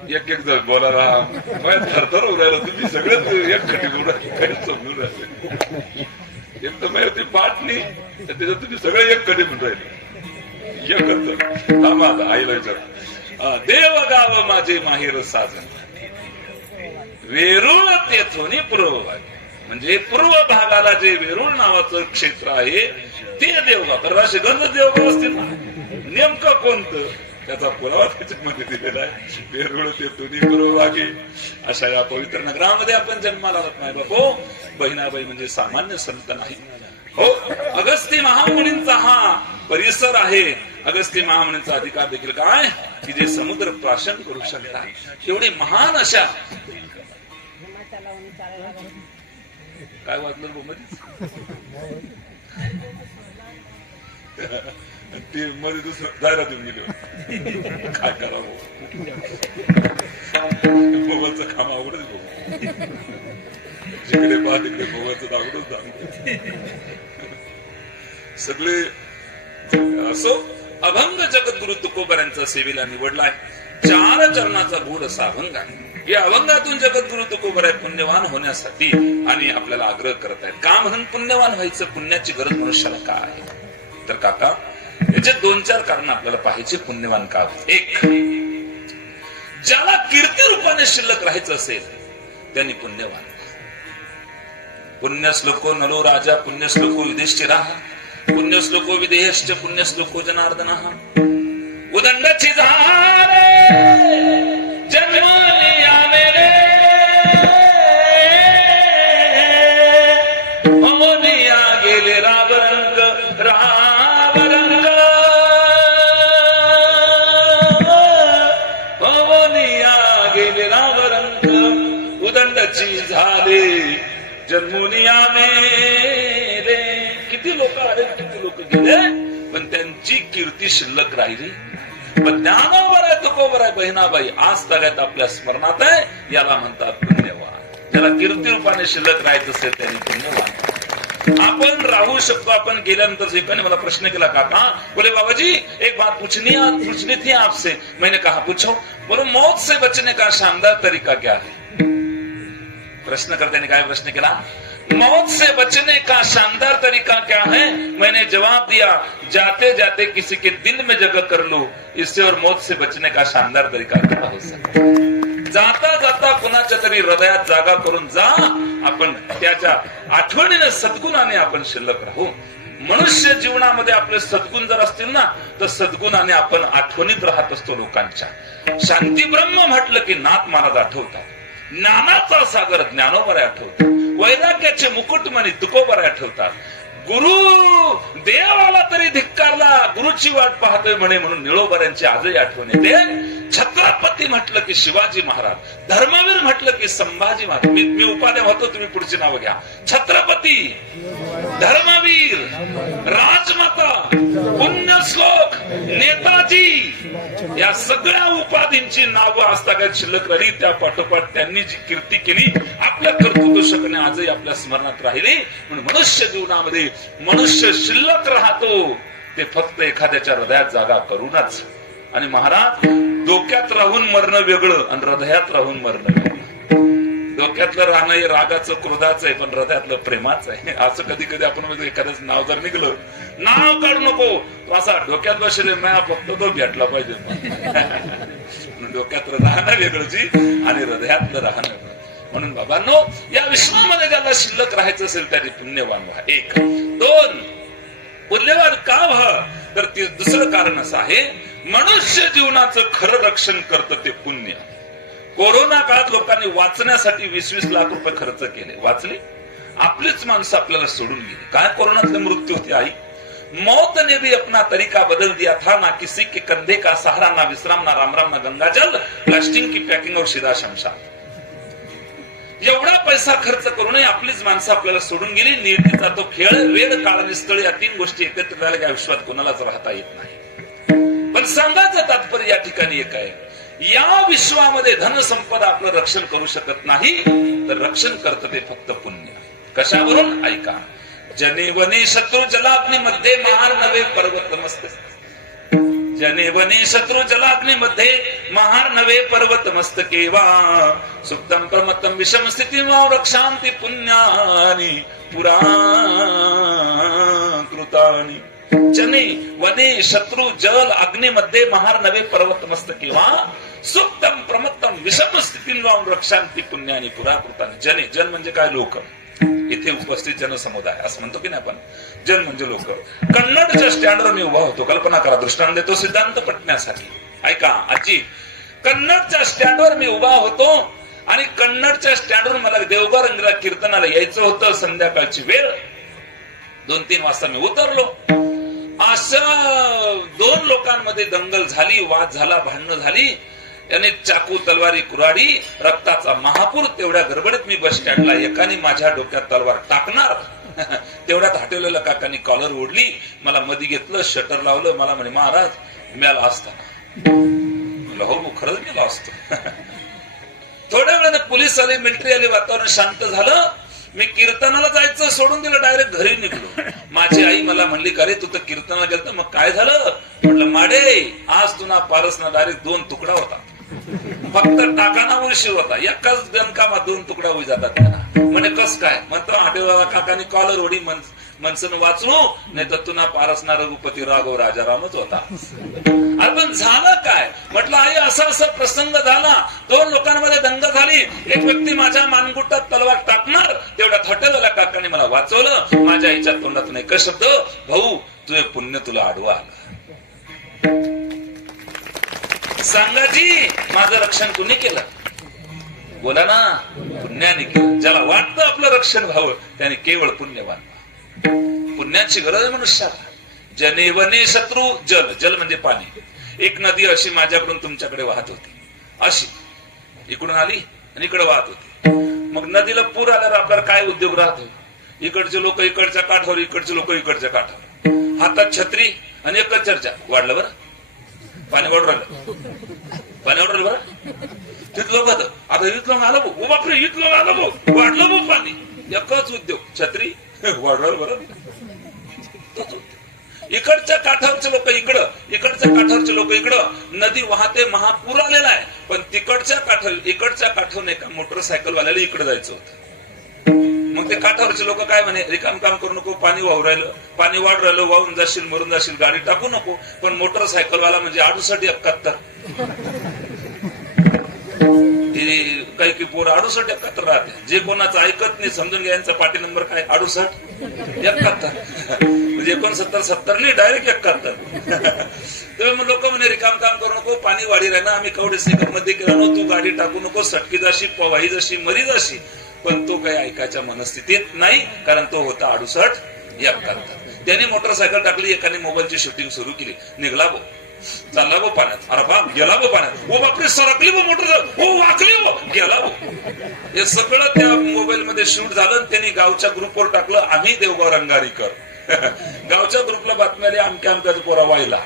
एक एक जण बोलायला थरथर उरायला, तुम्ही सगळ्यात एक खटी बोलून एक तर माहिती पाटली, त्याच्यात तुम्ही सगळे एक खटी म्हणून राहिले. एकच थांबा आता आईला विचार. देव गाव माझे माहेर साजन, वेरूळ तेथून पूर्व भाग, म्हणजे पूर्व भागाला जे वेरूळ नावाचं क्षेत्र आहे ते देवगाव. तर असे गंज देवगाव असतील ना, नेमकं कोणतं त्याचा पुरावा त्याच्यामध्ये दिलेला आहे. वेरूळ तेथून पूर्व भागे अशा या पवित्र नगरामध्ये आपण जन्माला आलात. नाही बापो, बहिणाबाई म्हणजे सामान्य संत नाही हो. अगस्ती महामुनींचा हा परिसर आहे. अगस्ती महामुनींचा अधिकार देखील काय की जे समुद्र प्राशन करू शकतात. एवढी महान अशा काय वाटलं ते मध्ये दुसरं जायला देऊन गेले. काय करावं, मोबाईलचं काम आवडच बघ, जिकडे पहा तिकडे मोबाईलचं आवडच दाखव. सगळे असो. अभंग जगद्गुरु तुकोबारांचा सेवेला निवडलाय. 4 चरणाचा गोड असा अभंग आहे. या अभंगातून जगद्गुरु तुकोबाराय पुण्यवान होण्यासाठी आणि आपल्याला आग्रह करत आहेत. का म्हणून पुण्यवान व्हायचं, पुण्याची गरज मनुष्याला का आहे तर काका याचे 2-4 कारण आपल्याला पाहायचे. पुण्यवान का? एक, ज्याला कीर्ती रूपाने शिल्लक राहायचं असेल त्यांनी पुण्यवान. पुण्यश्लोको नलो राजा, पुण्यश्लोको युधिष्ठिरा, पुण्यश्लोको विदेहश्च, पुण्यश्लोको जनार्दनः. उदंडची झाले जन्मनिया मेरे होनिया गेले रावरंग रावरंग होनिया गेले रावरंग उदंडची झाले जन्मुनिया मेरे. किती लोक आले किती लोक गेले पण त्यांची कीर्ती शिल्लक राहिली. पण ज्ञानोबर आहे तुकोबर आहे बहिणाबाई आज सगळ्यात आपल्या स्मरणात आहे. याला म्हणतात पुण्यवान. ज्याला कीर्ती रूपाने शिल्लक राहायचं असेल त्यांनी पुण्यवान. आपण राहू शकतो. आपण गेल्यानंतर एकाने मला प्रश्न केला काका बोले बाबा जी एक बात पूछनी थी आपसे. मैंने कहा पूछो. बोलो मौत से बचने का शानदार तरीका क्या है. प्रश्नकर्त्याने काय प्रश्न केला मौत से बचने का शानदार तरीका क्या है. मैंने जवाब दिया जाते जाते किसी के दिल में जगह कर लो इससे और मौत से बचने का शानदार तरीका क्या हो सकता. जाता जाता कुणाच्या तरी हृदयात जागा करून जा. आपण त्याच्या आठवणीने सद्गुणाने आपण शिल्लक राहू. मनुष्य जीवनामध्ये आपले सद्गुण जर असतील ना तर सद्गुणाने आपण आठवणीत राहत असतो लोकांच्या. शांती ब्रह्म म्हटलं की नाथ महाराज आठवतात. ज्ञानाचा सागर ज्ञानोबर आठवतात. वैराग्याचे मुकुटमणी तुकोबर आठवतात. गुरु देवाला तरी धिक्कारला गुरुची वाट पाहतोय म्हणे म्हणून निळोबऱ्यांची आजही आठवण येते. छत्रपती म्हटलं की शिवाजी महाराज. धर्मवीर म्हटलं की संभाजी महाराज. मी उपाध्याय होतो तुम्ही पुढची नावं घ्या. छत्रपती धर्मवीर राजमाता पुण्यश्लोक नेताजी या सगळ्या उपाधींची नावं आजतागायत शिल्लक राहिली. त्या पाठोपाठ त्यांनी जी कीर्ती केली आपल्या कर्तृत्व शकणे आजही आपल्या स्मरणात राहिली. म्हणून मनुष्य जीवनामध्ये मनुष्य शिल्लक राहतो ते फक्त एखाद्याच्या हृदयात जागा करूनच. आणि महाराज डोक्यात राहून मरणं वेगळं आणि हृदयात राहून मरणं वेगळं. डोक्यातलं राहणं हे रागाचं क्रोधाचं आहे पण हृदयातलं प्रेमाचं आहे. असं कधी कधी आपण एखाद्याचं नाव जर निघलं नाव काढू नको तो असा डोक्यात बसले म्या फक्त तो भेटला पाहिजे. डोक्यातलं राहणं वेगळंची आणि हृदयातलं राहणं वेगळं. म्हणून बाबांनो या विश्वामध्ये ज्याला शिल्लक राहायचं असेल त्याने पुण्यवान व्हा. एक. दोन पुण्यवान का व्हा तर ते दुसरं कारण असं आहे मनुष्य जीवनाचं खरं रक्षण करतं ते पुण्य. कोरोना काळात लोकांनी वाचण्यासाठी 20-20 लाख रुपये खर्च केले. वाचले आपलीच माणसं आपल्याला सोडून गेली. काय कोरोनातले मृत्यू होते आई. मौत ने भी अपना तरीका बदल दिया था. ना किसी के कंधे का सहारा ना विश्राम ना राम राम ना गंगाजल प्लास्टिक की पॅकिंग और सीधा शमशान. एवढा पैसा खर्च करूनही आपलीच माणसं आपल्याला सोडून गेली. नियतीचा तो खेळ वेळ काळ आणि स्थळ या 3 गोष्टी एकत्र झाल्या या विश्वात कोणालाच राहता येत नाही. पण सांगायचं तात्पर्य या ठिकाणी एक आहे या विश्वामध्ये धनसंपदा आपलं रक्षण करू शकत नाही तर रक्षण करतं ते फक्त पुण्य. कशावरून ऐका. जने वने शत्रू जलाग्नी मध्ये महार नवे पर्वत नमस्ते. जने वने शत्रू जलाग्नी मध्ये महार नवे पर्वत मस्तकेवा सुप्तम प्रमत्तम विषम स्थिती रक्षांती पुण्यानी पुरा कृतानी. जने वने शत्रू जल अग्नी मध्ये महार नवे पर्वत मस्तकेवा सुप्तम प्रमत्तम विषम स्थिती रक्षांती पुण्यानी पुरा कृतानी. जने जन म्हणजे काय लोक. इथे उपस्थित जनसमुदाय असं म्हणतो की नाही आपण. जन म्हणजे लोक. कन्नडच्या स्टँडवर मी उभा होतो. कल्पना करा दृष्टांत देतो सिद्धांत पटण्यासाठी. ऐका आजी कन्नडच्या स्टँडवर मी उभा होतो आणि कन्नडच्या स्टँडवर मला देवबारंगला कीर्तनाला यायचं होतं. संध्याकाळची वेळ 2-3 वाजता मी उतरलो. अशा 2 लोकांमध्ये दंगल झाली. वाद झाला भांडणं झाली. त्याने चाकू तलवारी कुऱ्हाडी रक्ताचा महापूर. तेवढ्या गडबडीत मी बस स्टँडला एकाने माझ्या डोक्यात तलवार टाकणार तेवढ्यात हटवलेल्या काकांनी कॉलर ओढली. मला मध्ये घेतलं शटर लावलं. मला म्हणे महाराज मिळाला असता. हो खरंच मिळाला असतो. थोड्या वेळाने पोलीस आले मिलिटरी आले. वातावरण शांत झालं. मी कीर्तनाला जायचं सोडून दिलं. डायरेक्ट घरी निघलो. माझी आई मला म्हणली का रे तू तर कीर्तनाला गेलत मग काय झालं. म्हटलं माडे आज तुला पारसना डायरेक्ट 2 तुकडा होता. फक्त टाकाना उशीर होता. एकाच दणकामात 2 तुकडा होई जातात त्यांना. म्हणे कस काय म्हणतो हटेवाला काकानी कॉलर ओढी मनसन वाचलो नाही तर तुला पारसना रघुपती राघव राजारामच होता. पण झालं काय म्हटलं आई असा प्रसंग झाला. 2 लोकांमध्ये दंग झाली. एक व्यक्ती माझ्या मानगुटात तलवार टाकणार तेवढ्यात हॉटेलवाल्या काकाने मला वाचवलं. माझ्या आईच्या तोंडातून एक शब्द भाऊ तुझे पुण्य तुला आडवा आलं. सांगा जी माझं रक्षण कुणी केलं? बोला ना, पुण्याने केलं. ज्याला वाटतं आपलं रक्षण व्हावं त्याने केवळ पुण्यवान. पुण्याची गरज आहे मनुष्याला. जने वने शत्रू जल. जल म्हणजे पाणी. एक नदी अशी माझ्याकडून तुमच्याकडे वाहत होती, अशी इकडून आली आणि इकडे वाहत होती. मग नदीला पूर आल्यावर आपल्याला काय उद्योग राहतो? इकडचे लोक इकडच्या काठावर, इकडचे लोक इकडच्या काठावर, हातात छत्री आणि एकच चर्चा. वाढलं बरं पाणी, वाढू राहिलं पाणी, वाढू राहिलं बरं. तिथलं बघ आता इथलं आलं भाऊ, बापरे इथलं आलं भाऊ, वाढलं भाऊ पाणी. एकच उद्योग, छत्री वाढू राहिलं बरं. इकडच्या काठावरचे लोक इकडं, इकडच्या काठावरचे लोक इकडं. नदी वाहते, महापूर आलेला आहे, पण तिकडच्या काठावर इकडच्या काठावर एका मोटरसायकल वाल्याला इकडे जायचं होतं. मग ते काठावरचे लोक काय म्हणे, रिकाम काम करू नको, पाणी वाहू राहिलं, पाणी वाढ राहिलं, वाहून जाशील, मरून जाशील, गाडी टाकू नको. पण मोटरसायकल वाला म्हणजे 68-71 काही की पोर 68-71 राहते. जे कोणाचं ऐकत नाही समजून घ्या, यांचा पाटी नंबर काय 68-71 म्हणजे 69-70 नाही, डायरेक्ट 71. तर मग लोक म्हणे रिकाम काम करू नको, पाणी वाढी राहिलं, आम्ही कवडे सेकंद मध्ये केलं नो, तू गाडी टाकू नको, सटकी जाशी, पवाई जशी, मरी जाशी. पण तो काही ऐकायच्या मनस्थितीत नाही, कारण तो होता 68-71. त्याने मोटरसायकल टाकली, एकाने मोबाईलची शूटिंग सुरू केली, निघला बो, चालला बो पाण्यात, अरे बाप गेला बो पाण्यात, ओ बापरे सरकली बो मोटर, ओ वाकली बो, गेला बो. हे सगळं त्या मोबाईल मध्ये शूट झालं. त्यांनी गावच्या ग्रुपवर टाकलं, आम्ही देवगाव रंगारीकर. गावच्या ग्रुपला बातम्या आली, अमक्या अमक्याचा पोरा वाहिला.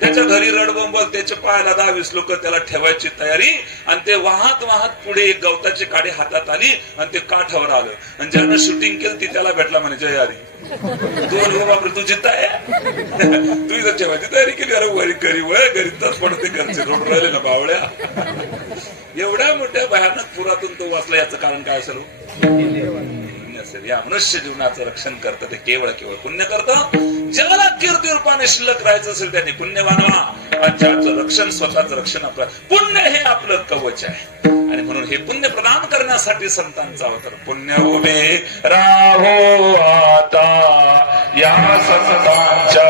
त्याच्या घरी रडबंबल, त्याच्या पायाला 10-20 लोक त्याला ठेवायची तयारी. आणि ते वाहत वाहत पुढे एक गवताची काडी हातात आली आणि ते काठावर आलं. आणि ज्यानं शूटिंग केलं ती त्याला भेटला म्हणे, जय हरी. तू बापरे तू जिद्द आहे, तू इथं ठेवायची तयारी केली. अरे वरी घरी वळ, घरी तच पडते, घरचे रोड राहिले ना बावळ्या. एवढ्या मोठ्या भयानक पुरातून तो वाचला. याचं कारण काय असेल? या मनुष्य जीवनाचं रक्षण करतं ते केवळ पुण्य करतं. ज्याला कीर्ती रूपाने शिल्लक राहायचं असेल त्यांनी पुण्यवान व्हा. ज्याचं रक्षण, स्वतःचं रक्षण आपलं पुण्य हे आपलं कवच आहे. आणि म्हणून हे पुण्य प्रदान करण्यासाठी संतांचा अवतार. पुण्य उभे राहो आता या संतांच्या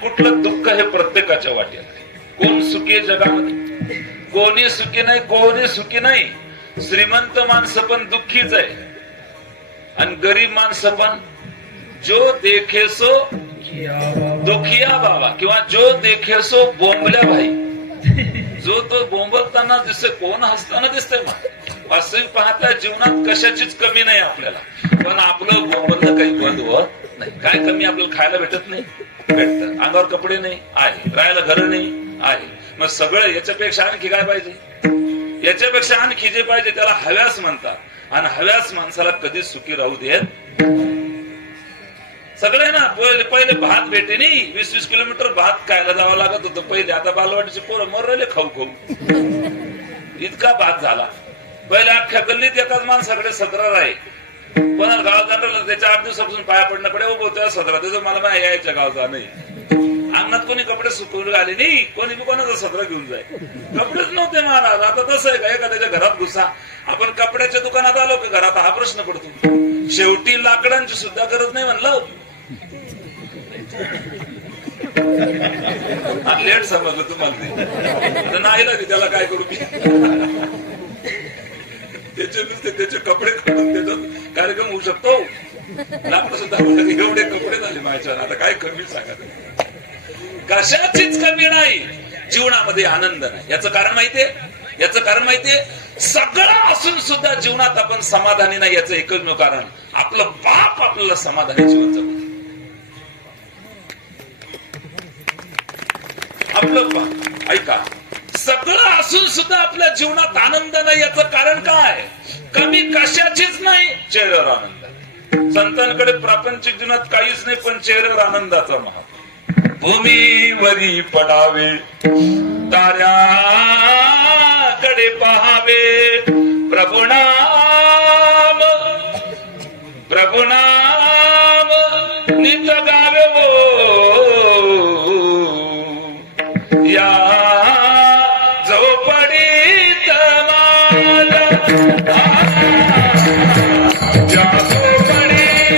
कुठलं दुःख हे प्रत्येकाच्या वाटेल. कोण सुखी जगामध्ये? कोणी सुखी नाही, कोणी सुखी नाही. श्रीमंत माणसं पण दुःखीच आहे आणि गरीब माणसं पण. जो देखे सो दुखिया बाबा किंवा जो देखे सो बोंबल्या भाई. जो तो बोंबलताना दिसतोय, कोण हसताना दिसतंय. मग वास्तविक पाहता जीवनात कशाचीच कमी नाही आपल्याला, पण आपलं बोंबलणं काही बंद होत नाही. काय कमी? आपल्याला खायला भेटत नाही, भेटतं. अंगावर कपडे नाही आहे, राहायला घर नाही आहे. मग सगळं याच्यापेक्षा आणखी काय पाहिजे? याच्यापेक्षा आणखी जे पाहिजे त्याला हव्यास म्हणतात. आणि हव्यास माणसाला कधी सुखी राहू देत. सगळे ना पहिले भात भेटे नाही, 20-20 किलोमीटर भात खायला जावं लागत होतं पहिले. आता बालवाडीचे पोरं मर राहिले खाऊ खाऊ. इतका भात झाला. पहिले अख्ख्या गल्लीत एकाच माणसाकडे 17 आहे. कोणाला गावात जाणार त्याच्या 8 दिवसापासून पाया पडण्याकडे उभं त्या 17 त्याचं मला माहिती यायच्या गावचा नाही. अंगणात कोणी कपडे सुकवून आले नाही, कोणी कोणाचा 17 घेऊन जाय. कपडेच नव्हते महाराज. आता तसं आहे का, एखाद्याच्या घरात घुसा. आपण कपड्याच्या दुकानात आलो की घरात हा प्रश्न पडतो. शेवटी लाकडांची सुद्धा गरज नाही म्हणलं. लेट समजलं तुम्हाला. नाही लागली त्याला काय करू मी. त्याचे नुसते त्याचे कपडे काढून त्याच्यात कार्यक्रम होऊ शकतो. लाकड सुद्धा एवढे कपडे झाले माझ्या. आता काय कमी सांगा. कशाचीच कमी नाही. जीवनामध्ये आनंद नाही. याचं कारण माहितीये? याचं कारण माहितीये? सगळं असून सुद्धा जीवनात आपण समाधानी नाही. याचं एकच कारण आपलं पाप आपल्याला समाधानी जीवन जगू. आपलं पाप. ऐका, सगळं असून सुद्धा आपल्या जीवनात आनंद नाही. याचं कारण काय? कमी कशाचीच नाही, चेहऱ्यावर आनंद. संतांकडे प्रापंचिक जीवनात काहीच नाही, पण चेहऱ्यावर आनंदाचा महात्मा. भूमीवरी पडावे, ताऱ्याकडे पहावे, प्रभुनाम प्रभुनाम नित गावे वो. या झोपडीत माझ्या, या झोपडीत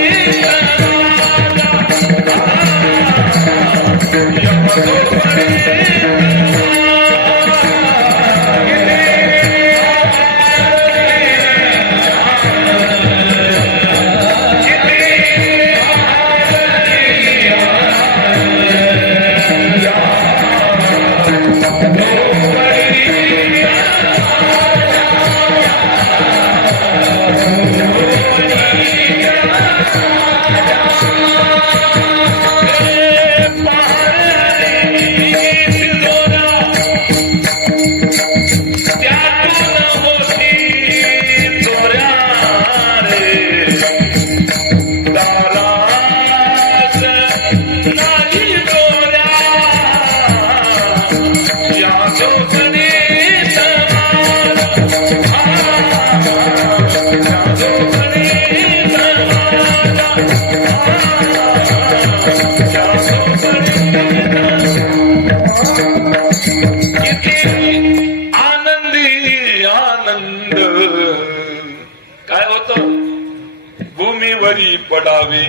भूमीवरी पडावे,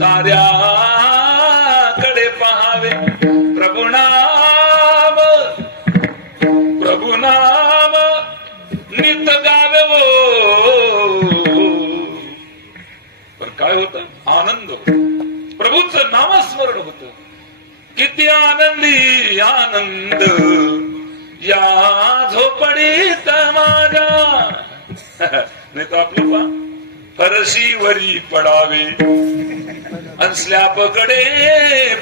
ताऱ्याकडे पहावे, प्रभुनाम प्रभुनाम नित गावे वो. पण काय होत? आनंद होत. प्रभूचं नामस्मरण होत. किती आनंदी आनंद या झोपडीत माझ्या. नाही तर आपलं पा फरशीवरी पडावे, स्लॅबकडे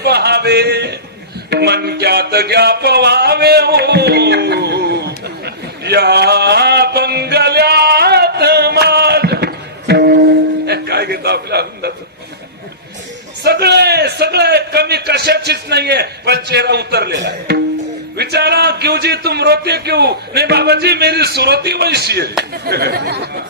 पहावे, मनक्यात ग्याप व्हावे हो. या बंगल्यात माझ्या. काय घेतो आपल्या आनंदाचं? सगळे सगळे कमी कशाचीच नाहीये, पण चेहरा उतरलेला आहे. विचारा क्यों जी तुम रोते क्यों? नहीं बाबा जी मेरी सुरती वैसी है.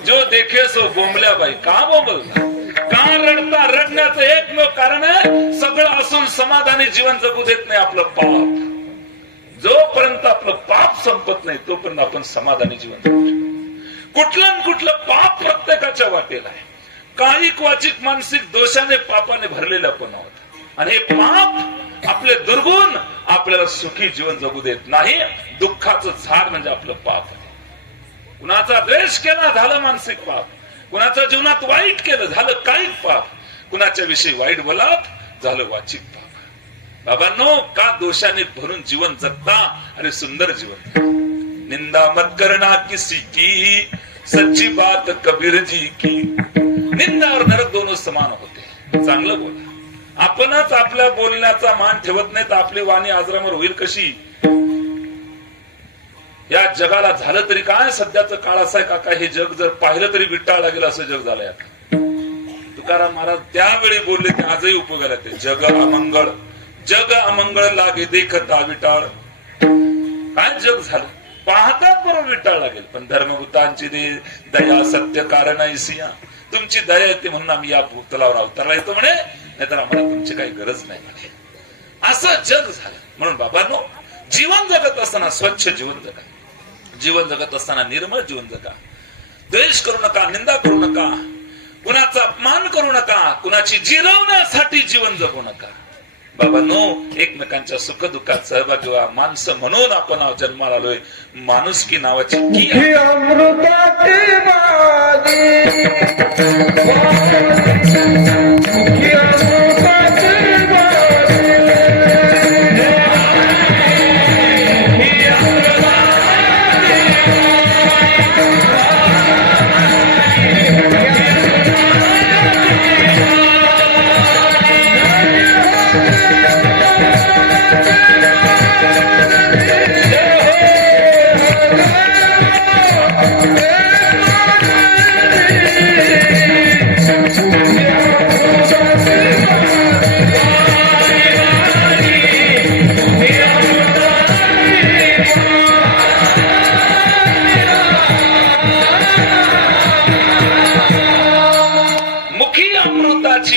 जो देखे सो बोंबल्या बाई. का बोंबलता? का रडता? रडण्याचं एकमेव कारण आहे, सगळं असून समाधानी जीवन जगू देत नाही आपलं पाप. जोपर्यंत आपलं पाप संपत नाही तोपर्यंत आपण समाधानी जीवन जगू शकतो. कुठलं कुठलं पाप प्रत्येकाच्या वाटेला आहे. काही क्वचित मानसिक दोषाने पापाने भरलेलं पण आहोत. आणि हे पाप आपले दुर्गुण आपल्याला सुखी जीवन जगू देत नाही. दुःखाचं झाड म्हणजे आपलं पाप आहे. कुणाचा द्वेष केला झालं मानसिक पाप. कुणाच्या जीवनात वाईट केलं झालं कायिक पाप. कुणाच्या विषयी वाईट बोलात झालं वाचिक पाप. बाबांनो, का दोषाने भरून जीवन जगता आणि सुंदर जीवन. निंदा मत करना किसी की, सच्ची बात कबीर जी की. निंदा और नरक दोनों समान होते. चांगलं बोला, आपणच आपल्या बोलण्याचा मान ठेवत नाही तर आपली वाणी आजरामर होईल कशी? या जगाला झालं तरी काय? सध्याचं काळ असा आहे काका, हे जग जर पाहिलं तरी विटाळ लागेल असं जग झालंय आता. तुकाराम महाराज त्यावेळी बोलले ते आजही उपयोगाला येते. जग अमंगळ लागे देखता विटाळ. काय जग झालं पाहतात बरोबर विटाळ लागेल, पण धर्मभूतांची दया सत्य कारण ऐसिया. तुमची दया येते म्हणून आम्ही या भूतलावर अवतारला येतो म्हणे, नाहीतर आम्हाला तुमची काही गरज नाही म्हणे. असं जग झालं. म्हणून बाबांनो, जीवन जगत असताना स्वच्छ जीवन जगा, जीवन जगत असताना निर्मळ जीवन जगा. द्वेष करू नका, निंदा करू नका, कुणाचा अपमान करू नका, कुणाची जिरवण्यासाठी जीवन जगू नका. बाबांनो, एकमेकांच्या सुखदुःखात सहभागी व्हा. माणसं म्हणून आपण जन्माला आलोय. माणुसकी नावाची की अमृताची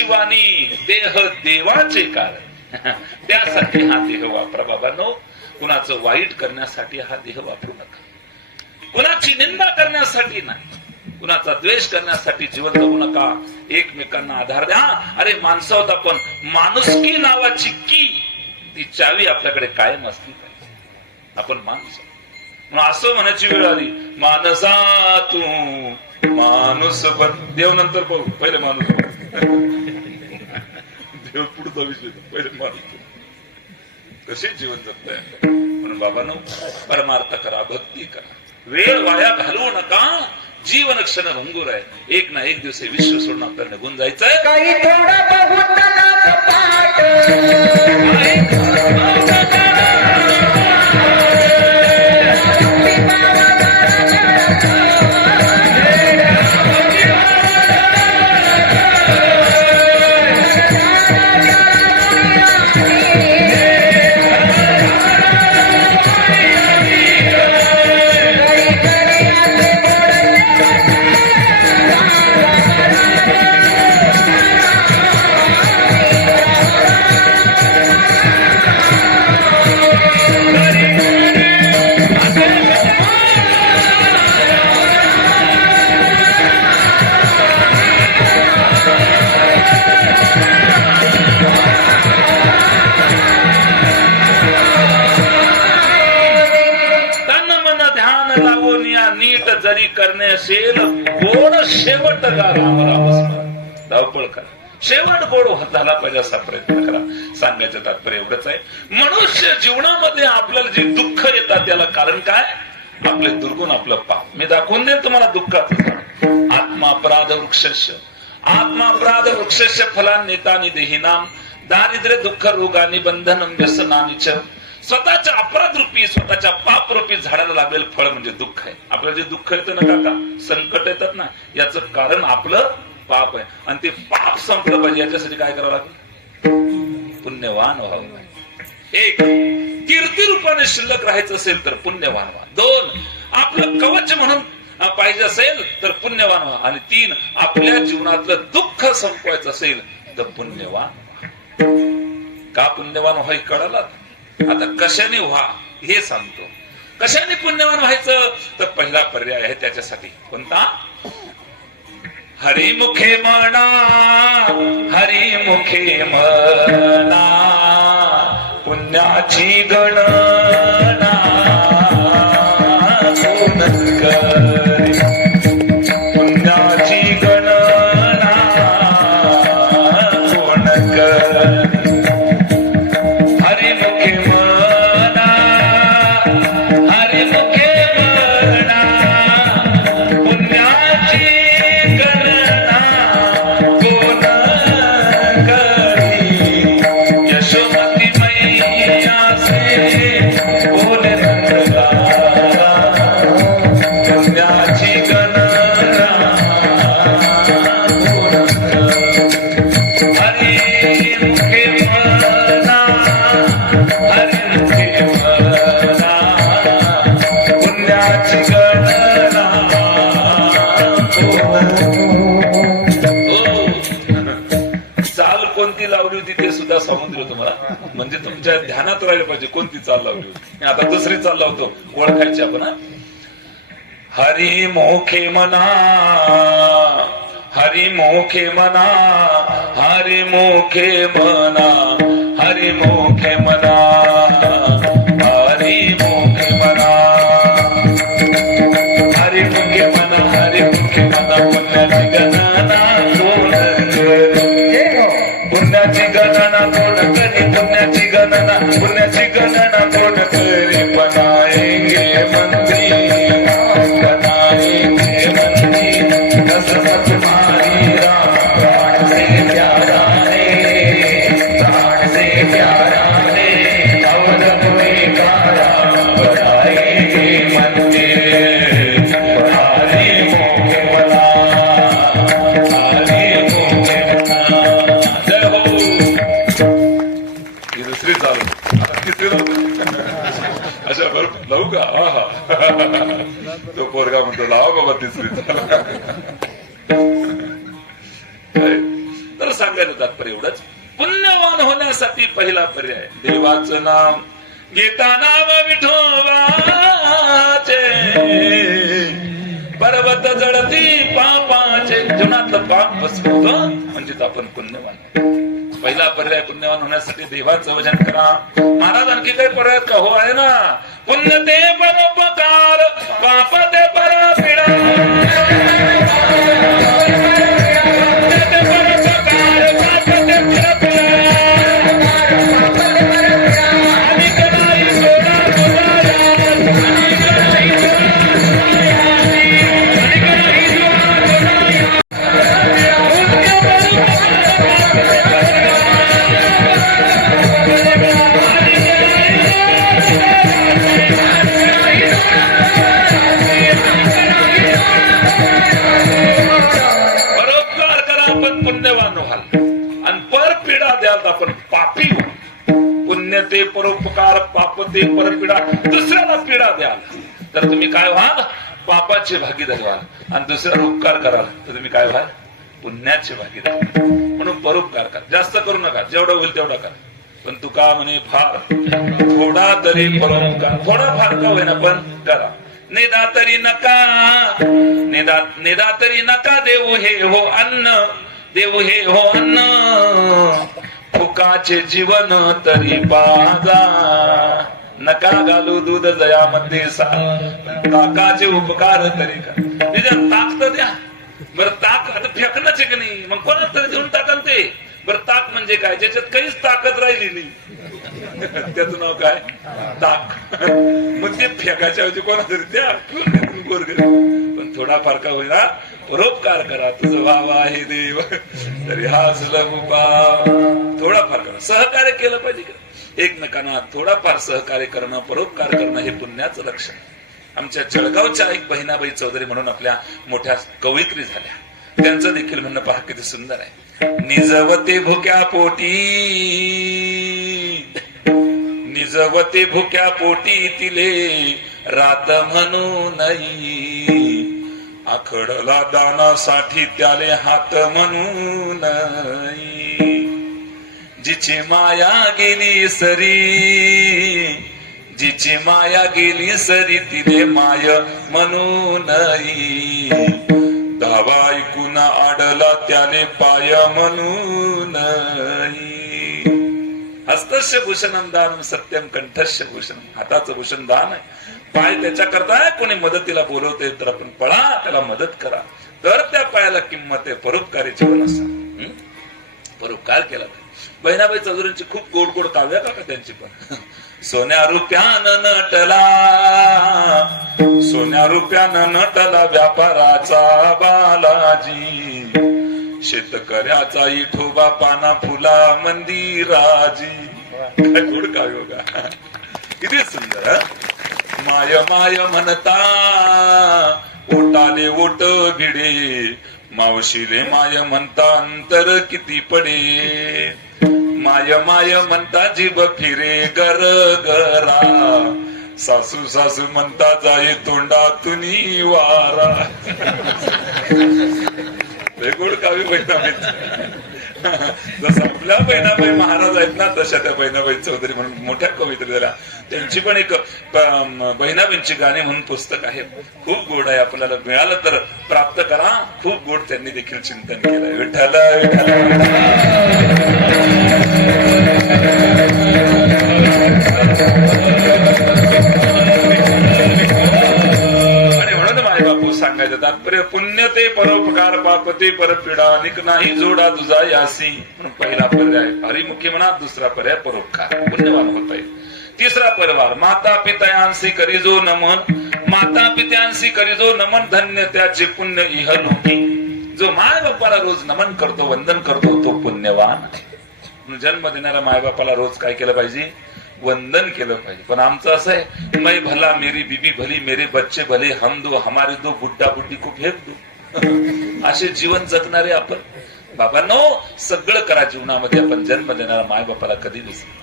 बाजी, देह देवाचे कारण. त्यासाठी हा देह वापरा बाबांनो. कुणाचं वाईट करण्यासाठी हा देह वापरू नका, कुणाची निंदा करण्यासाठी नाही, कुणाचा द्वेष करण्यासाठी जीवन जगू नका. एकमेकांना आधार द्या. अरे माणसात आपण माणुसकी नावाची की ती चावी आपल्याकडे कायम असली पाहिजे. आपण माणसं म्हणून असं म्हणायची वेळ आली, माणसा तू माणूस बन. देव नंतर पाहू, पहिले माणूस बन. देव पुढचा विषय, पहिले माणूस. कसे जीवन जगताय म्हणून बाबांनो, परमार्थ करा, भक्ती करा, वेळ वाया घालवू नका. जीवन क्षण भंगूर आहे. एक ना एक दिवस विश्व सोडून आपल्याला निघून जायचंय. काही थोडं बहुत पाठ जरी करणे असेल गोड शेवट का राम राम स्मरण. धावपळ करा, शेवट गोड झाला पाहिजे असा प्रयत्न करा. सांगायचं तात्पर्य एवढंच आहे. मनुष्य जीवनामध्ये आपल्याला जे दुःख येतात त्याला कारण काय? आपले दुर्गुण, आपलं पाप. मी दाखवून देईन तुम्हाला दुःखाचं. आत्मापराध वृक्षस्य, आत्मापराध वृक्षस्य फलान्येतानि देहिनाम दारिद्र्य दुःख रोगानी बंधनम व्यसनानिच. स्वतःच्या अपराध रूपी, स्वतःच्या पाप रूपी झाडाला लागलेलं फळ म्हणजे दुःख आहे. आपल्याला जे दुःख येतं ना काका, संकट येतात ना, याचं कारण आपलं पाप आहे. आणि ते पाप संपलं पाहिजे याच्यासाठी काय करावं लागेल? पुण्यवान व्हावं. एक, कीर्ती रूपाने शिल्लक राहायचं असेल तर पुण्यवान व्हा. दोन, आपलं कवच म्हणून पाहिजे असेल तर पुण्यवान व्हा. आणि तीन, आपल्या जीवनातलं दुःख संपवायचं असेल तर पुण्यवान व्हा. का पुण्यवान व्हा हे कळालं? आता कशाने व्हा हे सांगतो. कशाने पुण्यवान व्हायचं तर पहिला पर्याय आहे त्याच्यासाठी. कोणता? हरिमुखे म्हणा, हरिमुखे म्हणा, पुण्याची गणना कोण करी, पुण्याची गणना कोण करी. हरिमुखे म्हणा, हरिमुखे म्हणा, पुण्याची गणना कोण करी. कोणती लावली होती ते सुद्धा सांगून दिलं तुम्हाला, म्हणजे तुमच्या ध्यानात राहिलं पाहिजे कोणती चाल लावली होती. मी आता दुसरी चाल लावतो, ओळखायची आपण. हरी मोखे मना, हरी मोखे मना, हरी मोखे मना, हरी मोखे मना, हरी मोखे मना, हरी मुखे मना, हरी मुखे मना. पुण्याची गणना कोण करी, पुण्याची गणना कोण करी, पुण्याची गणना, पुण्याची गणना कोण करी. बनाएंगे मंदिर, बनाएंगे मंदिर, कसरत तुम्हारी राम प्राण से प्यारा रे, प्राण से प्यारा रे, अवधम में कारा. बनाएंगे मंदिर, हरी मोखे मना, हरी मोखे मना. जय हो. ही दुसरी चालू, आता तिसरी लावतो. अशा बरोबर लावू का? तो पोरगा म्हणतो लावा बाबा तिसरी चाल. तर सांगायचं तात्पर्य एवढंच, पुण्यवान होण्यासाठी पहिला पर्याय देवाचं नाम घेता, नाव विठोबाचे. पर्वत जडती पापाचे, जीवनातलं पाप भस्मतं म्हणजे आपण पुण्यवान. पहिला पर्याय पुण्यवान होण्यासाठी देवाचं भजन करा. महाराज आणखी काही पर्याय का? हो आहे ना. पुण्य ते परोपकार, पाप ते परपीडा. पुण्य ते परोपकार, पाप ते परपीडा. आणि कनाई सोडा गुजारा, आणि कनाई सोडा गुजारा, आणि कनाई सोडा परोपकार करा, आपण पुण्यवान व्हाल. आणि परपीडा द्याल आपण पापी हो. पुण्य ते परोपकार, पाप ते परपीडा. दुसऱ्याला पीडा द्याल तर तुम्ही काय व्हाल? पापाचे भागीदार व्हाल. आणि दुसऱ्याला उपकार कराल तर तुम्ही काय व्हाल? पुण्याचे भागीदार. म्हणून परोपकार करा, जास्त करू नका, जेवढं होईल तेवढा करा. पण तुका म्हणे फार थोडा तरी परोपकार, थोडा फार का होईना पण करा. निदा तरी नका, निदा तरी नका देऊ हे हो अन्न, देऊ हे हो अन्न. फुकाचे जीवन तरी पाजा, नका घालू दूध जयामध्ये सा. ताकाचे उपकार तरी का, निदान ताक तर द्या. बरं ताक आता फेकणंच की नाही, मग कोणाला तरी देऊन टाकाल ते. बरं ताक म्हणजे काय? ज्याच्यात काहीच ताकद राहिली नाही त्याचं नाव काय? ताक. मग ते फेकायच्या ऐवजी कोणा तरी द्या, पण थोडाफार का होईना परोपकार करा. तुझं व्हावा आहे देव तरी हा सुलभ उपाय. थोडाफार करा, सहकार्य केलं पाहिजे का? एकमेकांना थोडाफार सहकार्य करणं, परोपकार करणं हे पुण्याचं लक्षण. आमच्या जळगावच्या एक बहिणाबाई चौधरी म्हणून आपल्या मोठ्या कवयित्री झाल्या. त्यांचं देखील म्हणणं पहा किती सुंदर आहे. निजवते भुक्या पोटी, निजवते भुक्या पोटी तिले रात म्हणू नई. आखडला दानासाठी त्याले हात म्हणू नई. जिची माया गेली सरी, जिची माया गेली सरी तिले माय म्हणू नई. धावा ऐकून आडला त्याने पाय म्हणू नई. हस्तस्य भूषणं दानम सत्यम कंठस्य भूषणं. हाताचं भूषण दान आहे. पाय त्याच्या करता कोणी मदतीला बोलवते तर आपण पळा, त्याला मदत करा, तर त्या पायाला किंमत आहे. परोपकारी जीवन असतं, परोपकार केला पाहिजे. बहिणाबाई चौधरींची खूप गोड गोड काव्य का त्यांची पण. सोन्या रुपयानं नटला, सोन्या रुपयानं नटला व्यापाराचा बालाजी. शेतकऱ्याचा इठोबा पाना फुला मंदिराजी. काय गोड काव्य का, किती सुंदर. माय माय म्हणता ओटाले ओट भिडे, मावशीले माय म्हणता अंतर किती पडे. माय माय म्हणता जीभ फिरे गर गरा, सासू सासू म्हणता जाई तोंडातून वारा. गोड काव्य बहिणाबाईंचं. जसं आपल्या बहिणाबाई महाराज आहेत ना, तशा त्या बहिणाबाई चौधरी म्हणून मोठ्या कवित्री झाल्या. त्यांची पण एक बहिणाबाईंची गाणी म्हणून पुस्तक आहे. खूप गोड आहे. आपल्याला मिळालं तर प्राप्त करा. खूप गोड त्यांनी देखील चिंतन केलंय. विठ्ठल सांगायचं तात्पर्य, पुण्य ते परोपकार, पाप ते परपीडा, निक नाही जोडा तुझा यासी. म्हणून पहिला पर्याय हरिमुखी म्हणा, दुसरा पर्याय परोपकार, पुण्यवान होत आहे. तिसरा परिवार, माता पितयांशी करीजो नमन, माता पित्यांशी करीजो नमन, धन्य त्याचे पुण्य इहलोकी. जो माय बापाला रोज नमन करतो, वंदन करतो, तो पुण्यवान आहे. जन्म देणाऱ्या मायबापाला रोज काय केलं पाहिजे? वंदन केलं पाहिजे. पण आमचं असं आहे, मै भला मेरी बीबी भली, मेरे बच्चे भले, हम दो हमारे दो, बुड्ढा बुड्ढी को फेक दो. असे जीवन जगणारे आपण. बाबांनो, सगळं करा जीवनामध्ये, आपण जन्म देणारा माय बापाला कधी विसरू.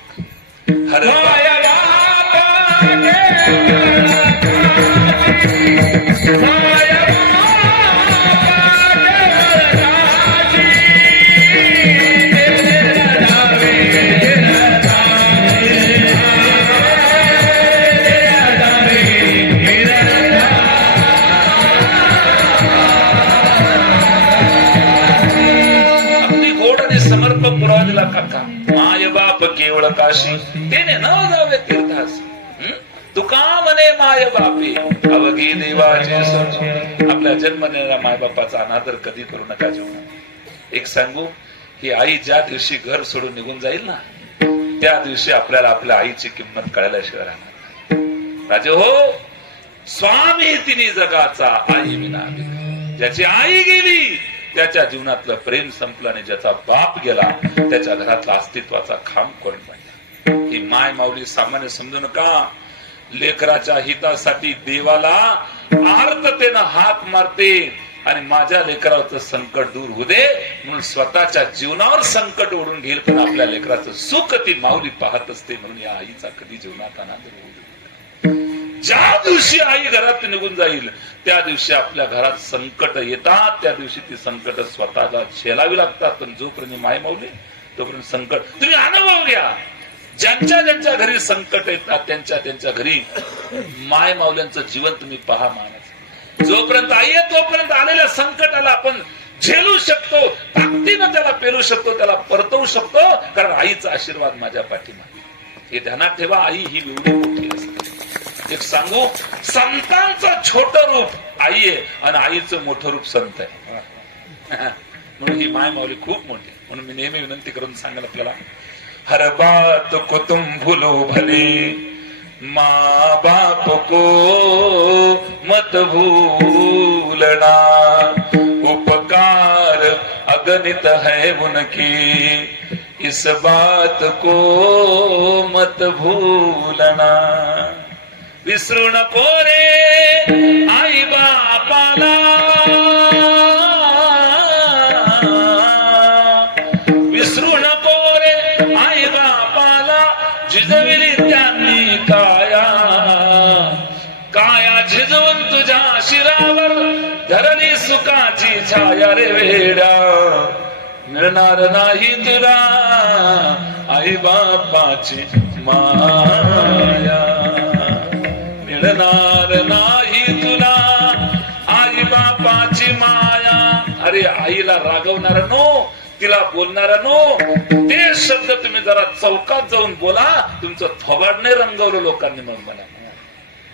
पुरावा दिला काका, माय बाप केवळ काशी, तेने न जावे तीर्थास. तुका म्हणे माय बापे अवघी देवाचे सोन. आपल्या जन्म देणाऱ्या माय बापाचा अनादर कधी करू नका जीवनात. एक सांगू, ही आई ज्या दिवशी घर सोडून निघून जाईल ना, त्या दिवशी आपल्याला आपल्या आईची किंमत कळल्याशिवाय राहणार. राजे हो, स्वामी तिने जगाचा आई विना. ज्याची आई गेली त्याच्या जीवनातलं प्रेम संपलं, आणि ज्याचा बाप गेला त्याच्या घरातला अस्तित्वाचा खांब कोण पडला. ही माय माऊली सामान्य समजू नका. लेकराच्या हितासाठी देवाला आर्ततेनं हात मारते, आणि माझ्या लेकराचं संकट दूर होऊ दे म्हणून स्वतःच्या जीवनावर संकट ओढून घेईल, पण आपल्या लेकराचं सुख ती माऊली पाहत असते. म्हणून या आईचा कधी जीवनात अनादर होऊ दे. ज्या दिवशी आई घरात निघून जाईल त्या दिवशी आपल्या घरात संकट येतात, त्या दिवशी ती संकट स्वतःला झेलावी लागतात. पण जोपर्यंत माय माऊली तोपर्यंत संकट तुम्ही अनुभव घ्या. ज्यांच्या ज्यांच्या घरी संकट येतात त्यांच्या त्यांच्या घरी माय माऊल्यांचं जीवन तुम्ही पहा. मानाचं जोपर्यंत आई आहे तोपर्यंत आलेल्या संकटाला आपण झेलू शकतो, ताकदीनं त्याला पेलू शकतो, त्याला परतवू शकतो, कारण आईचा आशीर्वाद माझ्या पाठीमागे. हे ध्यानात ठेवा. आई ही एवढी मोठी असते. एक सांगू, संतांचं छोट रूप आई आहे आणि आईचं मोठं रूप संत आहे. म्हणून ही माय माऊली खूप मोठी. म्हणून मी नेहमी विनंती करून सांगेल आपल्याला, हर बात को तुम भूलो भले, माँ बाप को मत भूलना, उपकार अगणित है उनकी, इस बात को मत भूलना. विसरू नको रे आई बापाला, विसरू नको रे आई बापाला, झिजविली त्यांनी काया, काया झिजवून तुझ्या शिरावर धरली सुखाची छाया रे वेडा. मिळणार नाही तुला आई बापाची माया, मिळणार नाही तुला आई बापाची माया. अरे आईला रागवणार नो, तिला बोलणार नो, ते शब्द तुम्ही जरा चौकात जाऊन बोला. तुमचं थोबाडणे रंगवलं लोकांनी. मग मला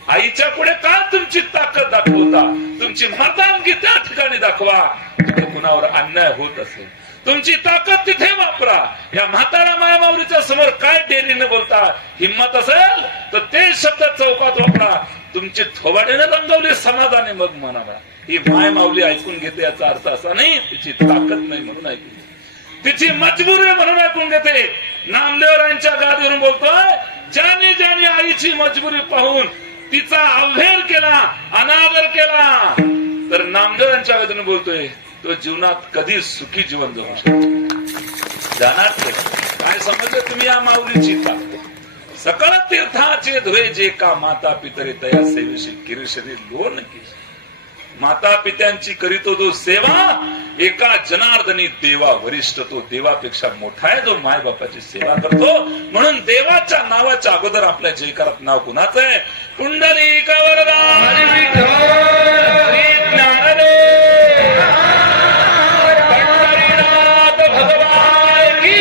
आईच्या पुढे का तुमची ताकद दाखवता? तुमची मातांगी त्या ठिकाणी दाखवा जिथे कुणावर अन्याय होत असेल. तुमची ताकद तिथे वापरा. या म्हातारा मायामाऊलीच्या समोर काय डेरीने बोलता? हिम्मत असेल तर ते शब्द चौकात वापरा. तुमची थोबाडीने रंगवली समाधानी मग म्हणाला. ही मायमाऊली ऐकून घेते याचा अर्थ असा नाही तिची ताकद नाही म्हणून ऐकून घेते, तिची मजबुरी म्हणून ऐकून घेते. नामदेवरायांच्या गादीवरून बोलतोय, ज्याने ज्याने आईची मजबुरी पाहून तिचा अवहेल केला, अनादर केला, तर नामदेवरायांच्या गादीवरून बोलतोय तो जीवनात कधी सुखी जीवन जगू शकतो. जाणार काय समजलं तुम्ही या माऊलीची ताकद? सकळ तीर्थाचे धुरे जे का माता पितरे तया सेवेशी किरीशरी लोन की. माता पित्यांची करीतो जो सेवा एका जनार्दनी देवा वरिष्ठ, तो देवापेक्षा मोठा आहे जो मायबापाची सेवा करतो. म्हणून देवाच्या नावाच्या अगोदर आपल्या जयकारात नाव कुणाचं आहे? पुंडलिक वरदा हरी ज्ञानदेव पंढरीनाथ भगवान की.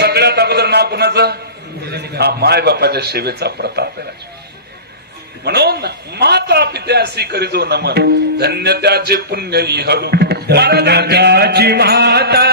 सगळ्यात अगोदर नाव कुणाचं? हा मायबापाच्या सेवेचा प्रताप आहे राजा. म्हणून माता पित्यासी करीजो नमन, धन्य त्याचे पुण्य इहरू. त्याची माता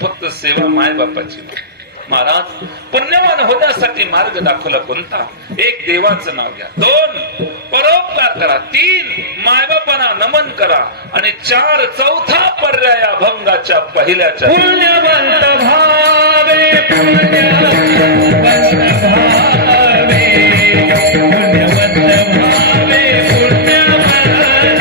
फक्त सेवा मायबापाची. महाराज पुण्यवान होण्यासाठी मार्ग दाखवला कोणता? एक देवाचं नाव घ्या, 2 परोपकार करा, 3 मायबापांना नमन करा आणि 4 चौथा पर्याय अभंगाच्या पहिल्याच्या पुण्यवंत भावे पुण्यवंत भावे पुण्यवंत भावे पुण्यवंत भावे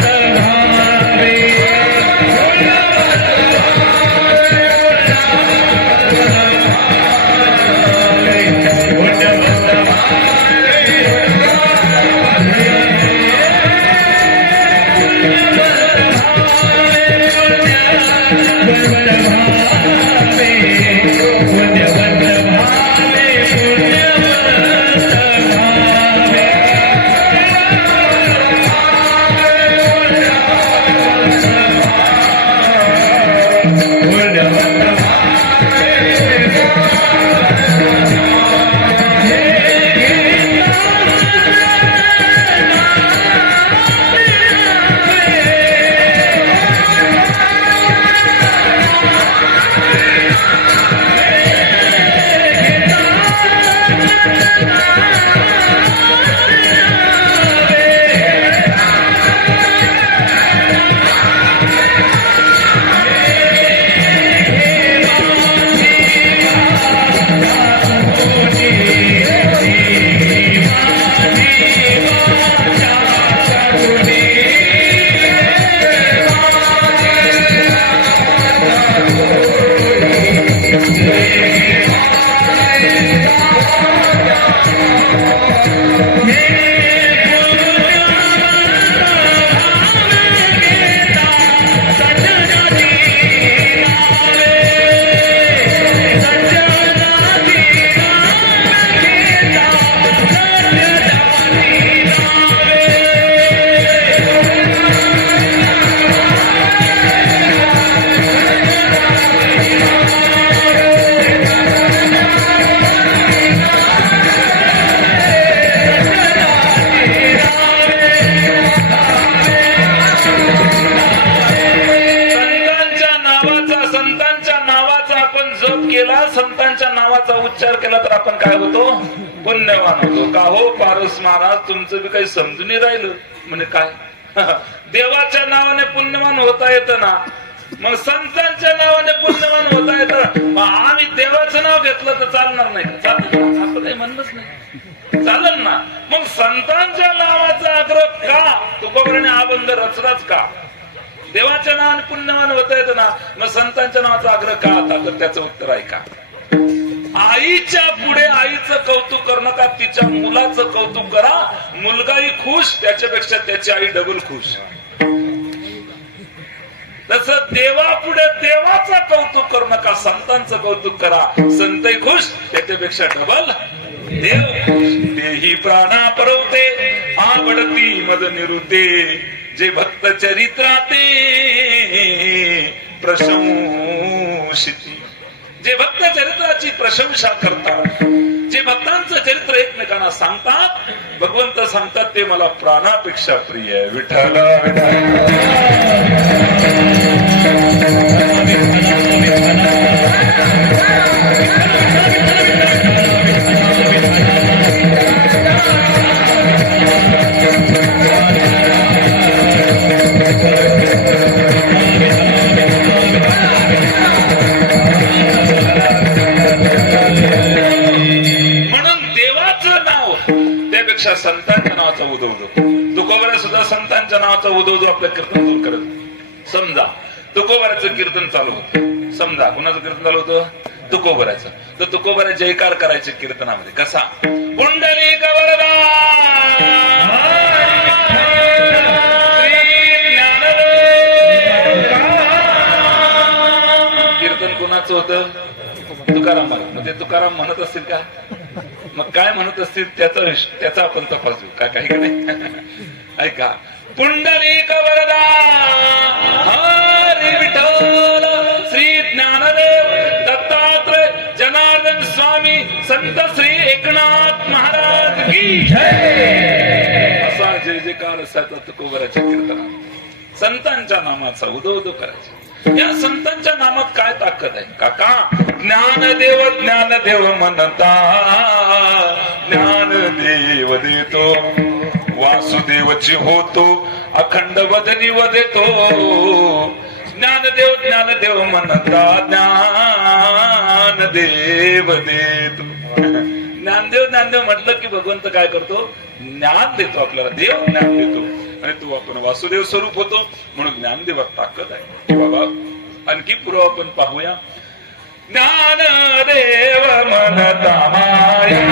संतांच्या नावाचा उच्चार केला तर आपण काय होतो? पुण्यवान होतो. का हो पारस महाराज, तुमचं बी काही समजून राहिलं म्हणजे काय? देवाच्या नावाने पुण्यवान होता येतं ना, मग संतांच्या नावाने पुण्यवान होता येतं. आम्ही देवाचं नाव घेतलं तर चालणार नाही का? चालतं असं काही म्हणलंच नाही, चालेल ना. मग संतांच्या नावाचा आग्रह का? तुकोबाने अभंग रचलाच का? देवाच्या नावाने पुण्यवान होता येतं ना, मग संतांच्या नावाचा आग्रह का होता? तर त्याचं उत्तर आहे का? आईच्या पुढे आईचं कौतुक करणं का, तिच्या मुलाचं कौतुक करा. मुलगाही खुश, त्याच्यापेक्षा त्याची आई डबल खुश. तसं देवापुढे देवाचं कौतुक करू नका, संतांचं कौतुक करा. संतही खुश, त्याच्यापेक्षा डबल देव. देही प्राणा परवते आवडती मद निरुते, जे भक्त चरित्राते प्रशंसिती, जे भक्त चरित्राची प्रशंसा करतात, जे भक्तांचं चरित्र एकमेकांना सांगतात, भगवंत सांगतात ते मला प्राणापेक्षा प्रिय आहे. विठ्ठल संतांच्या नावाचा उदवतो. तुकोबरा सुद्धा संतांच्या नावाचा उदवतो आपल्या कीर्तन करत. समजा तुकोबराचं कीर्तन चालू होतं, समजा कुणाचं कीर्तन चालू होतं? तुकोबराचं. तर तुकोबरा जयकार करायचे कीर्तनामध्ये कसा? कुंडलिक वरदा कीर्तन कुणाचं होतं? तुकाराम महाराज. मग ते तुकाराम म्हणत असतील का? मग काय म्हणत असतील त्याचा आपण तपासू का? काही का नाही? ऐका, पुंडलिक वरदा हरी विठ्ठल श्री ज्ञानदेव दत्तात्रय जनार्दन स्वामी संत श्री एकनाथ महाराज की जय असा जय जयकार असायचा तुकोबराच्या कीर्तनात. संतांच्या नामाचा उदो करायचा. या संतांच्या नामात काय ताकद आहे काका? ज्ञानदेव म्हणता ज्ञानदेव देतो, वासुदेवची होतो अखंड वदनी वदेतो. ज्ञानदेव म्हणता ज्ञानदेव देतो. ज्ञानदेव म्हटलं की भगवंत काय करतो? ज्ञान देतो आपल्याला. देव ज्ञान देतो आणि तो आपण वासुदेव स्वरूप होतो, म्हणून ज्ञानदेवात ताकद आहे. बाबा आणखी पुरावा आपण पाहूया. ज्ञानदेव म्हणता माया,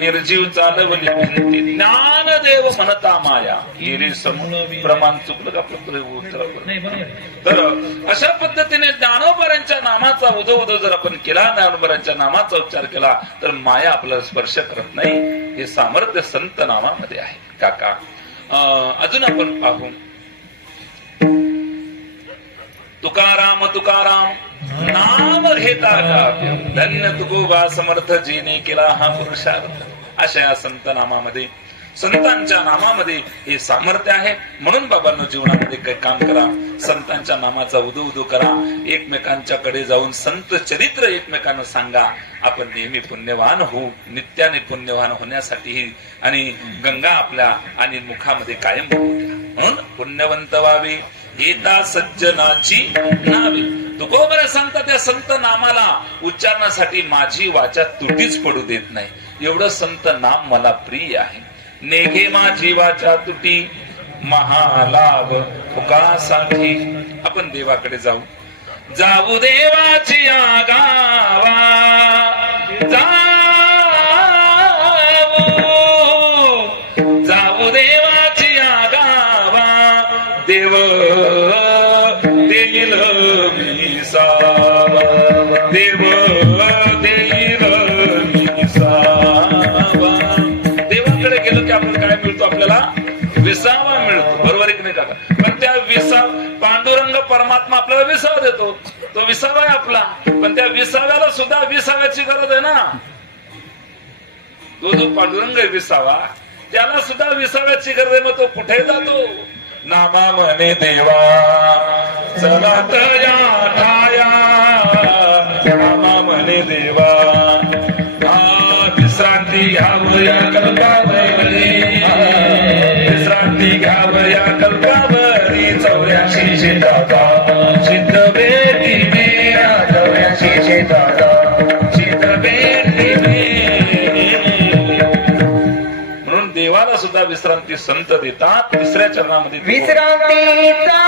निर्जीव चालवली भिंती. ज्ञानदेव म्हणता माया हिरे समूळ. प्रमाण चुकलं का? तर अशा पद्धतीने ज्ञानोबरांच्या नामाचा उदो जर आपण केला, ज्ञानोबरांच्या नामाचा उच्चार केला तर माया आपल्याला स्पर्श करत नाही. हे सामर्थ्य संत नामामध्ये आहे काका. अजून आपण पाहू. तुकाराम तुकाराम नाम घेता धन्य तुकोबा समर्थ जेने केला हा पुरुषार्थ. अशा या संत नामामध्ये, संतांच्या नामामध्ये हे सामर्थ्य आहे. म्हणून बाबांनो जीवनामध्ये काही काम करा, संतांच्या नामाचा उदो करा, एकमेकांच्याकडे जाऊन संत चरित्र एकमेकांना सांगा. आपण नेहमी पुण्यवान होऊ, नित्याने पुण्यवान होण्यासाठी आणि गंगा आपल्या आणि मुखामध्ये कायम होऊ. म्हणून पुण्यवंत व्हावे येता सज्जनाची नावे. तुकोबरा सांगतात त्या संत नामाला उच्चारणासाठी माझी वाचा तुटीच पडू देत नाही. एवढं संत नाम मला प्रिय आहे. नेघे माझी वाचा तुटी महालाभ फुकासाठी. आपण देवाकडे जाऊ, जाऊ देवाची गावा, जाऊ देवाची गावा. देव देईल मी सावा, देव देईल मी सावा. देवाकडे गेलो की आपण काय मिळतो? आपल्याला विसावा मिळतो. बरोबर आहे की नाही काका? पण त्या पांडुरंग परमात्मा आपल्याला विसावा देतो, तो विसावा आहे आपला, पण त्या विसाव्याला सुद्धा विसाव्याची गरज आहे ना. तो जो पांडुरंग आहे विसावा, त्याला सुद्धा विसाव्याची गरज आहे. मग तो कुठे जातो? नामा म्हणे देवा चला तया ठाया, नामा म्हणे देवा विश्रांती घ्यावया कल्पावरी, विश्रांती घ्यावया कल्पावरी. 84 शेताचा चित्त बेटी मेरा, 84 शेताचा चित्त बेटी म्हणून देवाला सुद्धा विश्रांती संत देतात. तिसऱ्या चरणामध्ये विश्रांतीचा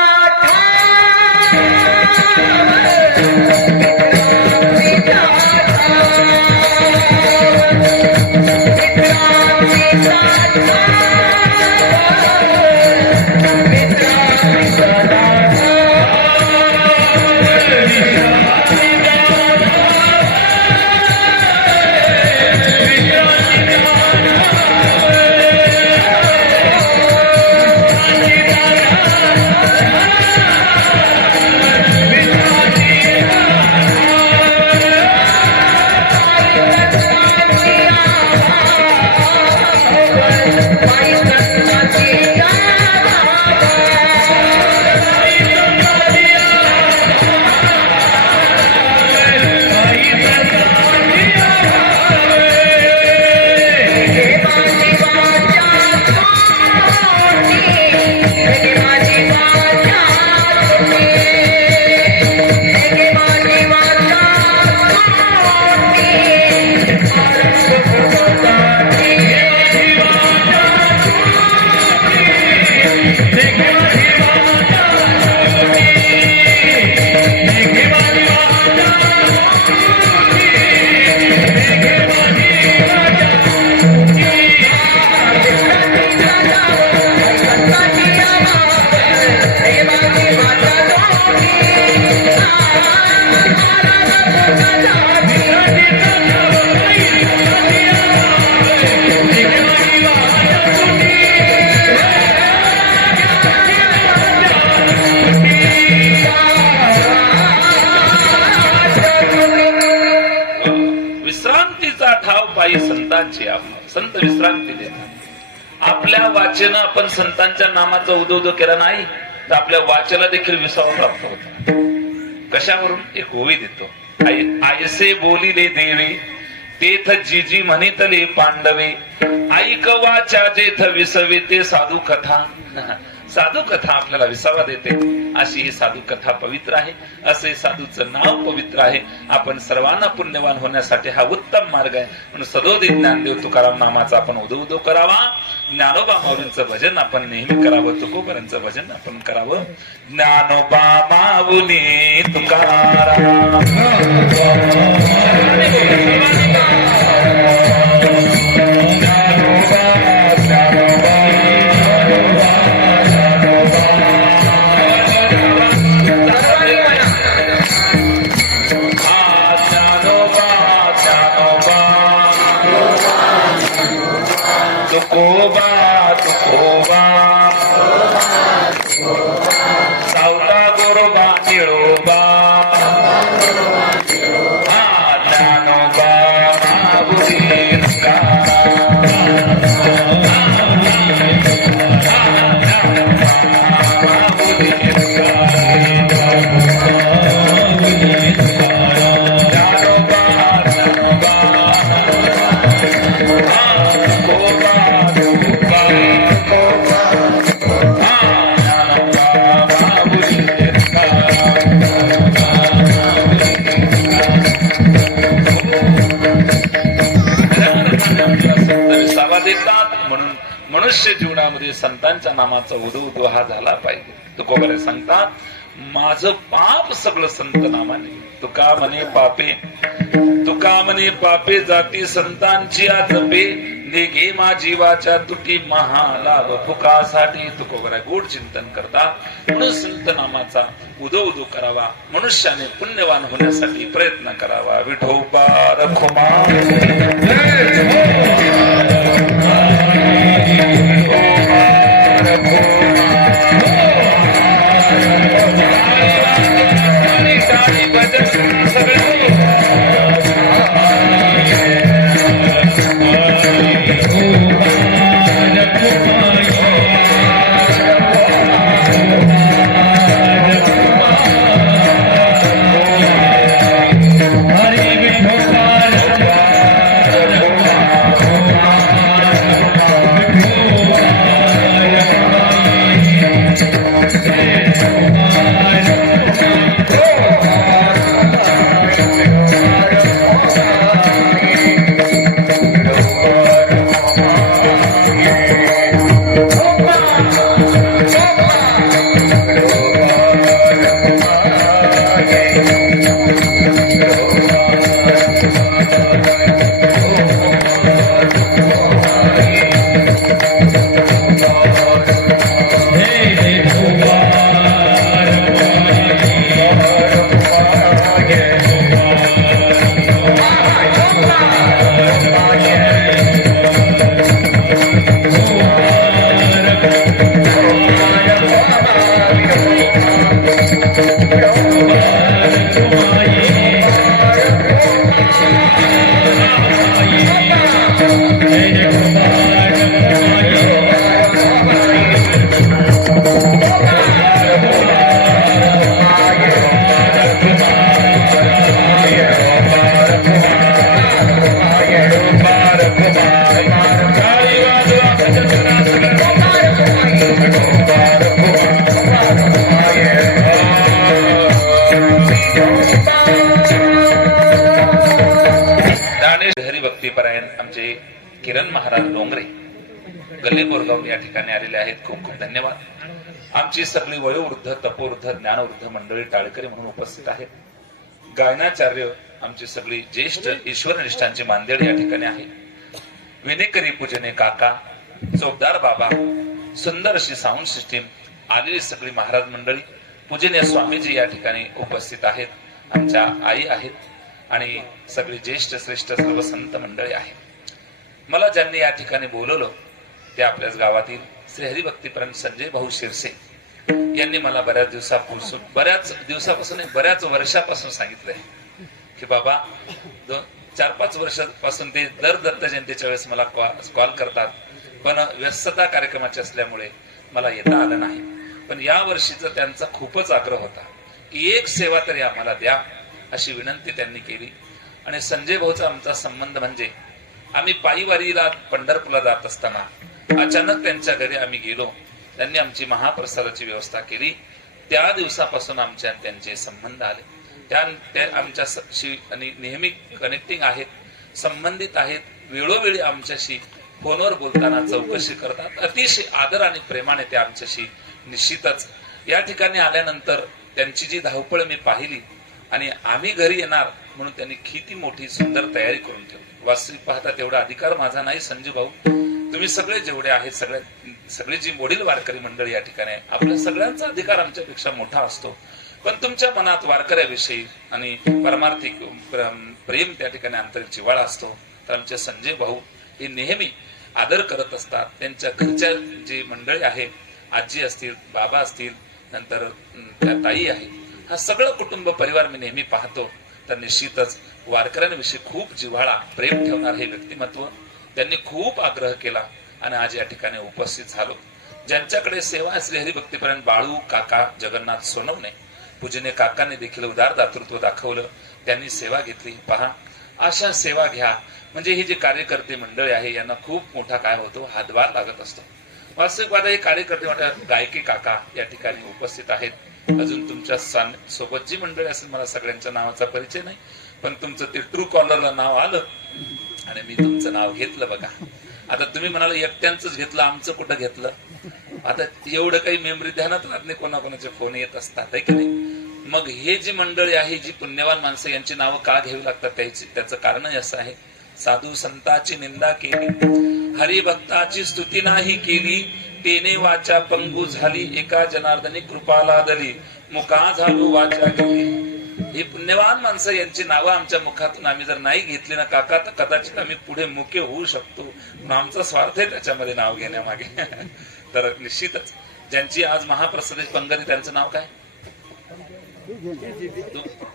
संतांची संत विश्रांती देतात. आपल्या वाचन आपण संतांच्या नामाचा उदो केला नाही तर आपल्या वाचनाला देखील विसावा प्राप्त होतो. कशावरून? एक ओवी देतो. आयसे बोलिले देवे तेथ जीजी म्हणितले पांडवे, ऐक वाचा जेथ विसवे ते साधू कथा. साधू कथा आपल्याला विसावा देते. अशी ही साधू कथा पवित्र आहे, असे साधूचं नाव पवित्र आहे. आपण सर्वांना पुण्यवान होण्यासाठी हा उत्तम मार्ग आहे. म्हणून सदोदित ज्ञानदेव तुकाराम नामाचा आपण उदो करावा. ज्ञानोबा माऊलींचं भजन आपण नेहमी करावं. तुकोबरांचं भजन आपण करावं. ज्ञानोबा माऊली तुकाराम, तुकोबा तुकोबा सावता गोरोबा निळोबा, ज्ञानोबा माऊली तुकाराम, मनुष्य जीवनामध्ये संतांच्या नामाचा उदो हा झाला पाहिजे. तुकोबरे सांगतात, माझं पाप सगळं संत नामाने. तुका म्हणे पापे जाती संतांची जपे, निघे माझी वाचा तुटी महालाभ फुकासाठी. तुकोबरा गोड चिंतन करतात. म्हणून संत नामाचा उदो करावा. मनुष्याने पुण्यवान होण्यासाठी प्रयत्न करावा. विठोबा रखुमा Oh, ज्ञानेश्वर हरिभक्तीपरायण आमचे किरण महाराज डोंगरे गल्ले बोरगाव या ठिकाणी आलेले आहेत. खूप खूप धन्यवाद. आमची सगळी वयोवृद्ध तपोवृद्ध ज्ञानवृद्ध मंडळी टाळकरी म्हणून उपस्थित आहेत. गायनाचार्य आमची सगळी ज्येष्ठ ईश्वरनिष्ठांची मानदेड या ठिकाणी आहे. विनेकरी पूजने काका, चोपदार बाबा, सुंदर अशी साऊंड सिस्टीम आलेली सगळी महाराज मंडळी, पूजनीय स्वामीजी या ठिकाणी उपस्थित आहेत. आमच्या आई आहेत आणि सगळी ज्येष्ठ श्रेष्ठ सर्व संत मंडळी आहेत. मला ज्यांनी या ठिकाणी बोलवलं ते आपल्याच गावातील श्री हरिभक्तीपरायण संजय भाऊ शिरसे यांनी मला बऱ्याच वर्षापासून सांगितलंय की बाबा 4-5 वर्षापासून ते दर दत्त जयंतीच्या वेळेस मला कॉल करतात, पण व्यस्तता कार्यक्रमाची असल्यामुळे मला येता आलं नाही. पण या वर्षीचा त्यांचा खूपच आग्रह होता की एक सेवा तरी आम्हाला द्या अशी विनंती त्यांनी केली. आणि संजय भाऊचा आमचा संबंध म्हणजे आम्ही पायीवारीला पंढरपूरला जात असताना अचानक त्यांच्या घरी आम्ही गेलो. त्यांनी आमची महाप्रसादाची व्यवस्था केली. त्या दिवसापासून आमच्या त्यांचे संबंध आले. त्या आमच्याशी नेहमी कनेक्टिंग आहेत, संबंधित आहेत. वेळोवेळी आमच्याशी फोनवर बोलताना चौकशी करतात. अतिशय आदर आणि प्रेमाने ते आमच्याशी निश्चितच. या ठिकाणी आल्यानंतर त्यांची जी धावपळ मी पाहिली आणि आम्ही घरी येणार म्हणून त्यांनी किती मोठी सुंदर तयारी करून ठेवली. वास्तविक पाहता तेवढा अधिकार माझा नाही संजय भाऊ. तुम्ही सगळे जेवढे आहेत सगळी जी वडील वारकरी मंडळी या ठिकाणी आहे, आपल्या सगळ्यांचा अधिकार आमच्यापेक्षा मोठा असतो. पण तुमच्या मनात वारकऱ्याविषयी आणि परमार्थिक प्रेम त्या ठिकाणी आंतरिक जिव्हाळा असतो. तर आमचे संजय भाऊ हे नेहमी आदर करत असतात. त्यांच्या घरच्या जी मंडळी आहे, आजी असतील, बाबा असतील, नंतर त्या ताई आहे, हा सगळं कुटुंब परिवार मी नेहमी पाहतो. तर निश्चितच वारकऱ्यांविषयी खूप जिव्हाळा प्रेम ठेवणार हे व्यक्तिमत्व. त्यांनी खूप आग्रह केला आणि आज या ठिकाणी उपस्थित झालो. ज्यांच्याकडे सेवा श्री हरिभक्तीपरायण बाळू काका जगन्नाथ सोनवणे पूजने काकांनी देखील उदार दातृत्व दाखवलं. त्यांनी सेवा घेतली. पहा, अशा सेवा घ्या म्हणजे ही जी कार्यकर्ते मंडळी आहे यांना खूप मोठा काय होतो, हातभार लागत असतो. वास्तविक हे कार्यकर्ते म्हणतात गायकी काका या ठिकाणी उपस्थित आहेत. अजून तुमच्या सोबत जी मंडळी असेल, मला सगळ्यांच्या नावाचा परिचय नाही, पण तुमचं ते ट्रू कॉलरला नाव आलं आणि मी तुमचं नाव घेतलं. बघा, आता तुम्ही म्हणाला एकट्यांच घेतलं, आमचं कुठं घेतलं. आता एवढं काही मेमरी ध्यानात राहत नाही, कोणाकोणाचे फोन येत असतात आहे की नाही. मग हे जी मंडळी आहे, जी पुण्यवान माणसं, यांची नावं का घ्यावी लागतात त्याचं कारण असं आहे. साधू संतांची निंदा केली, हरिभक्ताची स्तुती नाही केली, तेने वाचा पंगू झाली, एका जनार्दनी कृपा लादली, मुका झालो वाचा गेली. ही पुण्यवान माणसं यांची नावं आमच्या मुखातून आम्ही जर नाही घेतली ना काका, तर कदाचित आम्ही पुढे मुके होऊ शकतो. आमचा स्वार्थ आहे त्याच्यामध्ये नाव घेण्यामागे. तर निश्चितच ज्यांची आज महाप्रसादाची पंगती, त्यांचं नाव काय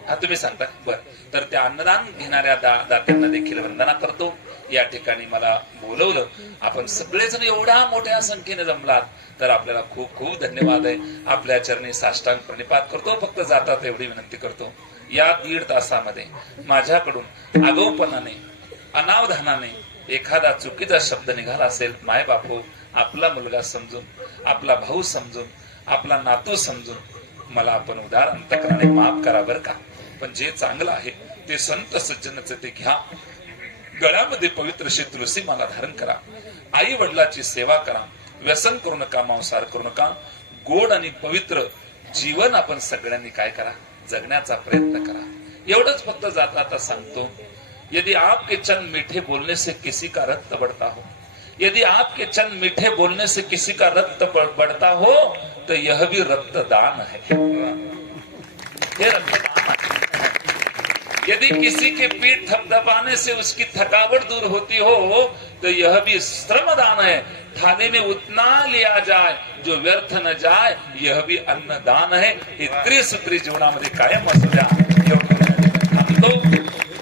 हा तुम्ही सांगता बर. तर त्या अन्नदान घेणाऱ्या दात्यांना देखील वंदना करतो. या ठिकाणी मला बोलवलं, आपण सगळेजण एवढ्या मोठ्या संख्येने जमलात तर आपल्याला खूप खूप धन्यवाद आहे. आपल्या चरणी साष्टांग प्रणिपात करतो. फक्त जातात एवढी विनंती करतो, या 1.5 तासामध्ये माझ्याकडून आगाऊपणाने अनावधानाने एखादा चुकीचा शब्द निघाला असेल, माय बापू, आपला मुलगा समजून, आपला भाऊ समजून, आपला नातू समजून मला आपण उदार अंतकरणाने माफ करा बर का. पण जे चांगलं आहे ते संत सज्जनाचे ते घ्या. गळ्यामध्ये पवित्र अशी तुलसी माला धारण करा. आई वडिलाची सेवा करा. व्यसन करू नका, मांसाहार करू नका. गोड आणि पवित्र जीवन आपण सगळ्यांनी काय करा, जगण्याचा प्रयत्न करा. एवढंच फक्त जाता आता सांगतो. यदि आपके चंद मीठे बोलने से किसी का रक्त बढ़ता हो, यदि आपके चंद मीठे बोलने से किसी का रक्त बढ़ता हो, तो यह भी रक्तदान है. ये रक्तदान है. यदि किसी के पीठ थपथपाने से उसकी थकावट दूर होती हो, तो यह भी श्रमदान है. थाने में उतना लिया जाए जो व्यर्थ न जाए, यह भी अन्नदान है. हे त्रिसूत्री जीवनामध्ये कायम असू द्या.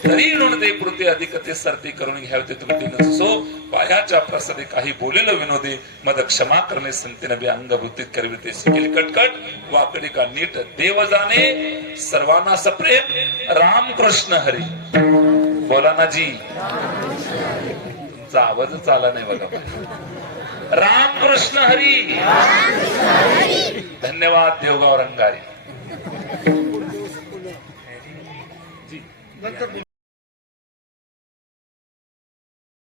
तरी ऋण दे पुरते अधिक ते सरते करून घ्यावे ते त्रुटी नसो. पायाच्या प्रसादे काही बोलेल विनोदे, मद क्षमा करणे संती नबी अंगभूतीत करवी ते शिकेल कटकट. वाकडे का नीट देव जाणे, सर्वांना सप्रेम रामकृष्ण हरी. बोला ना जी, तुमचा आवाजच आला नाही बघा. रामकृष्ण हरी. धन्यवाद. देवगाव रंगारी.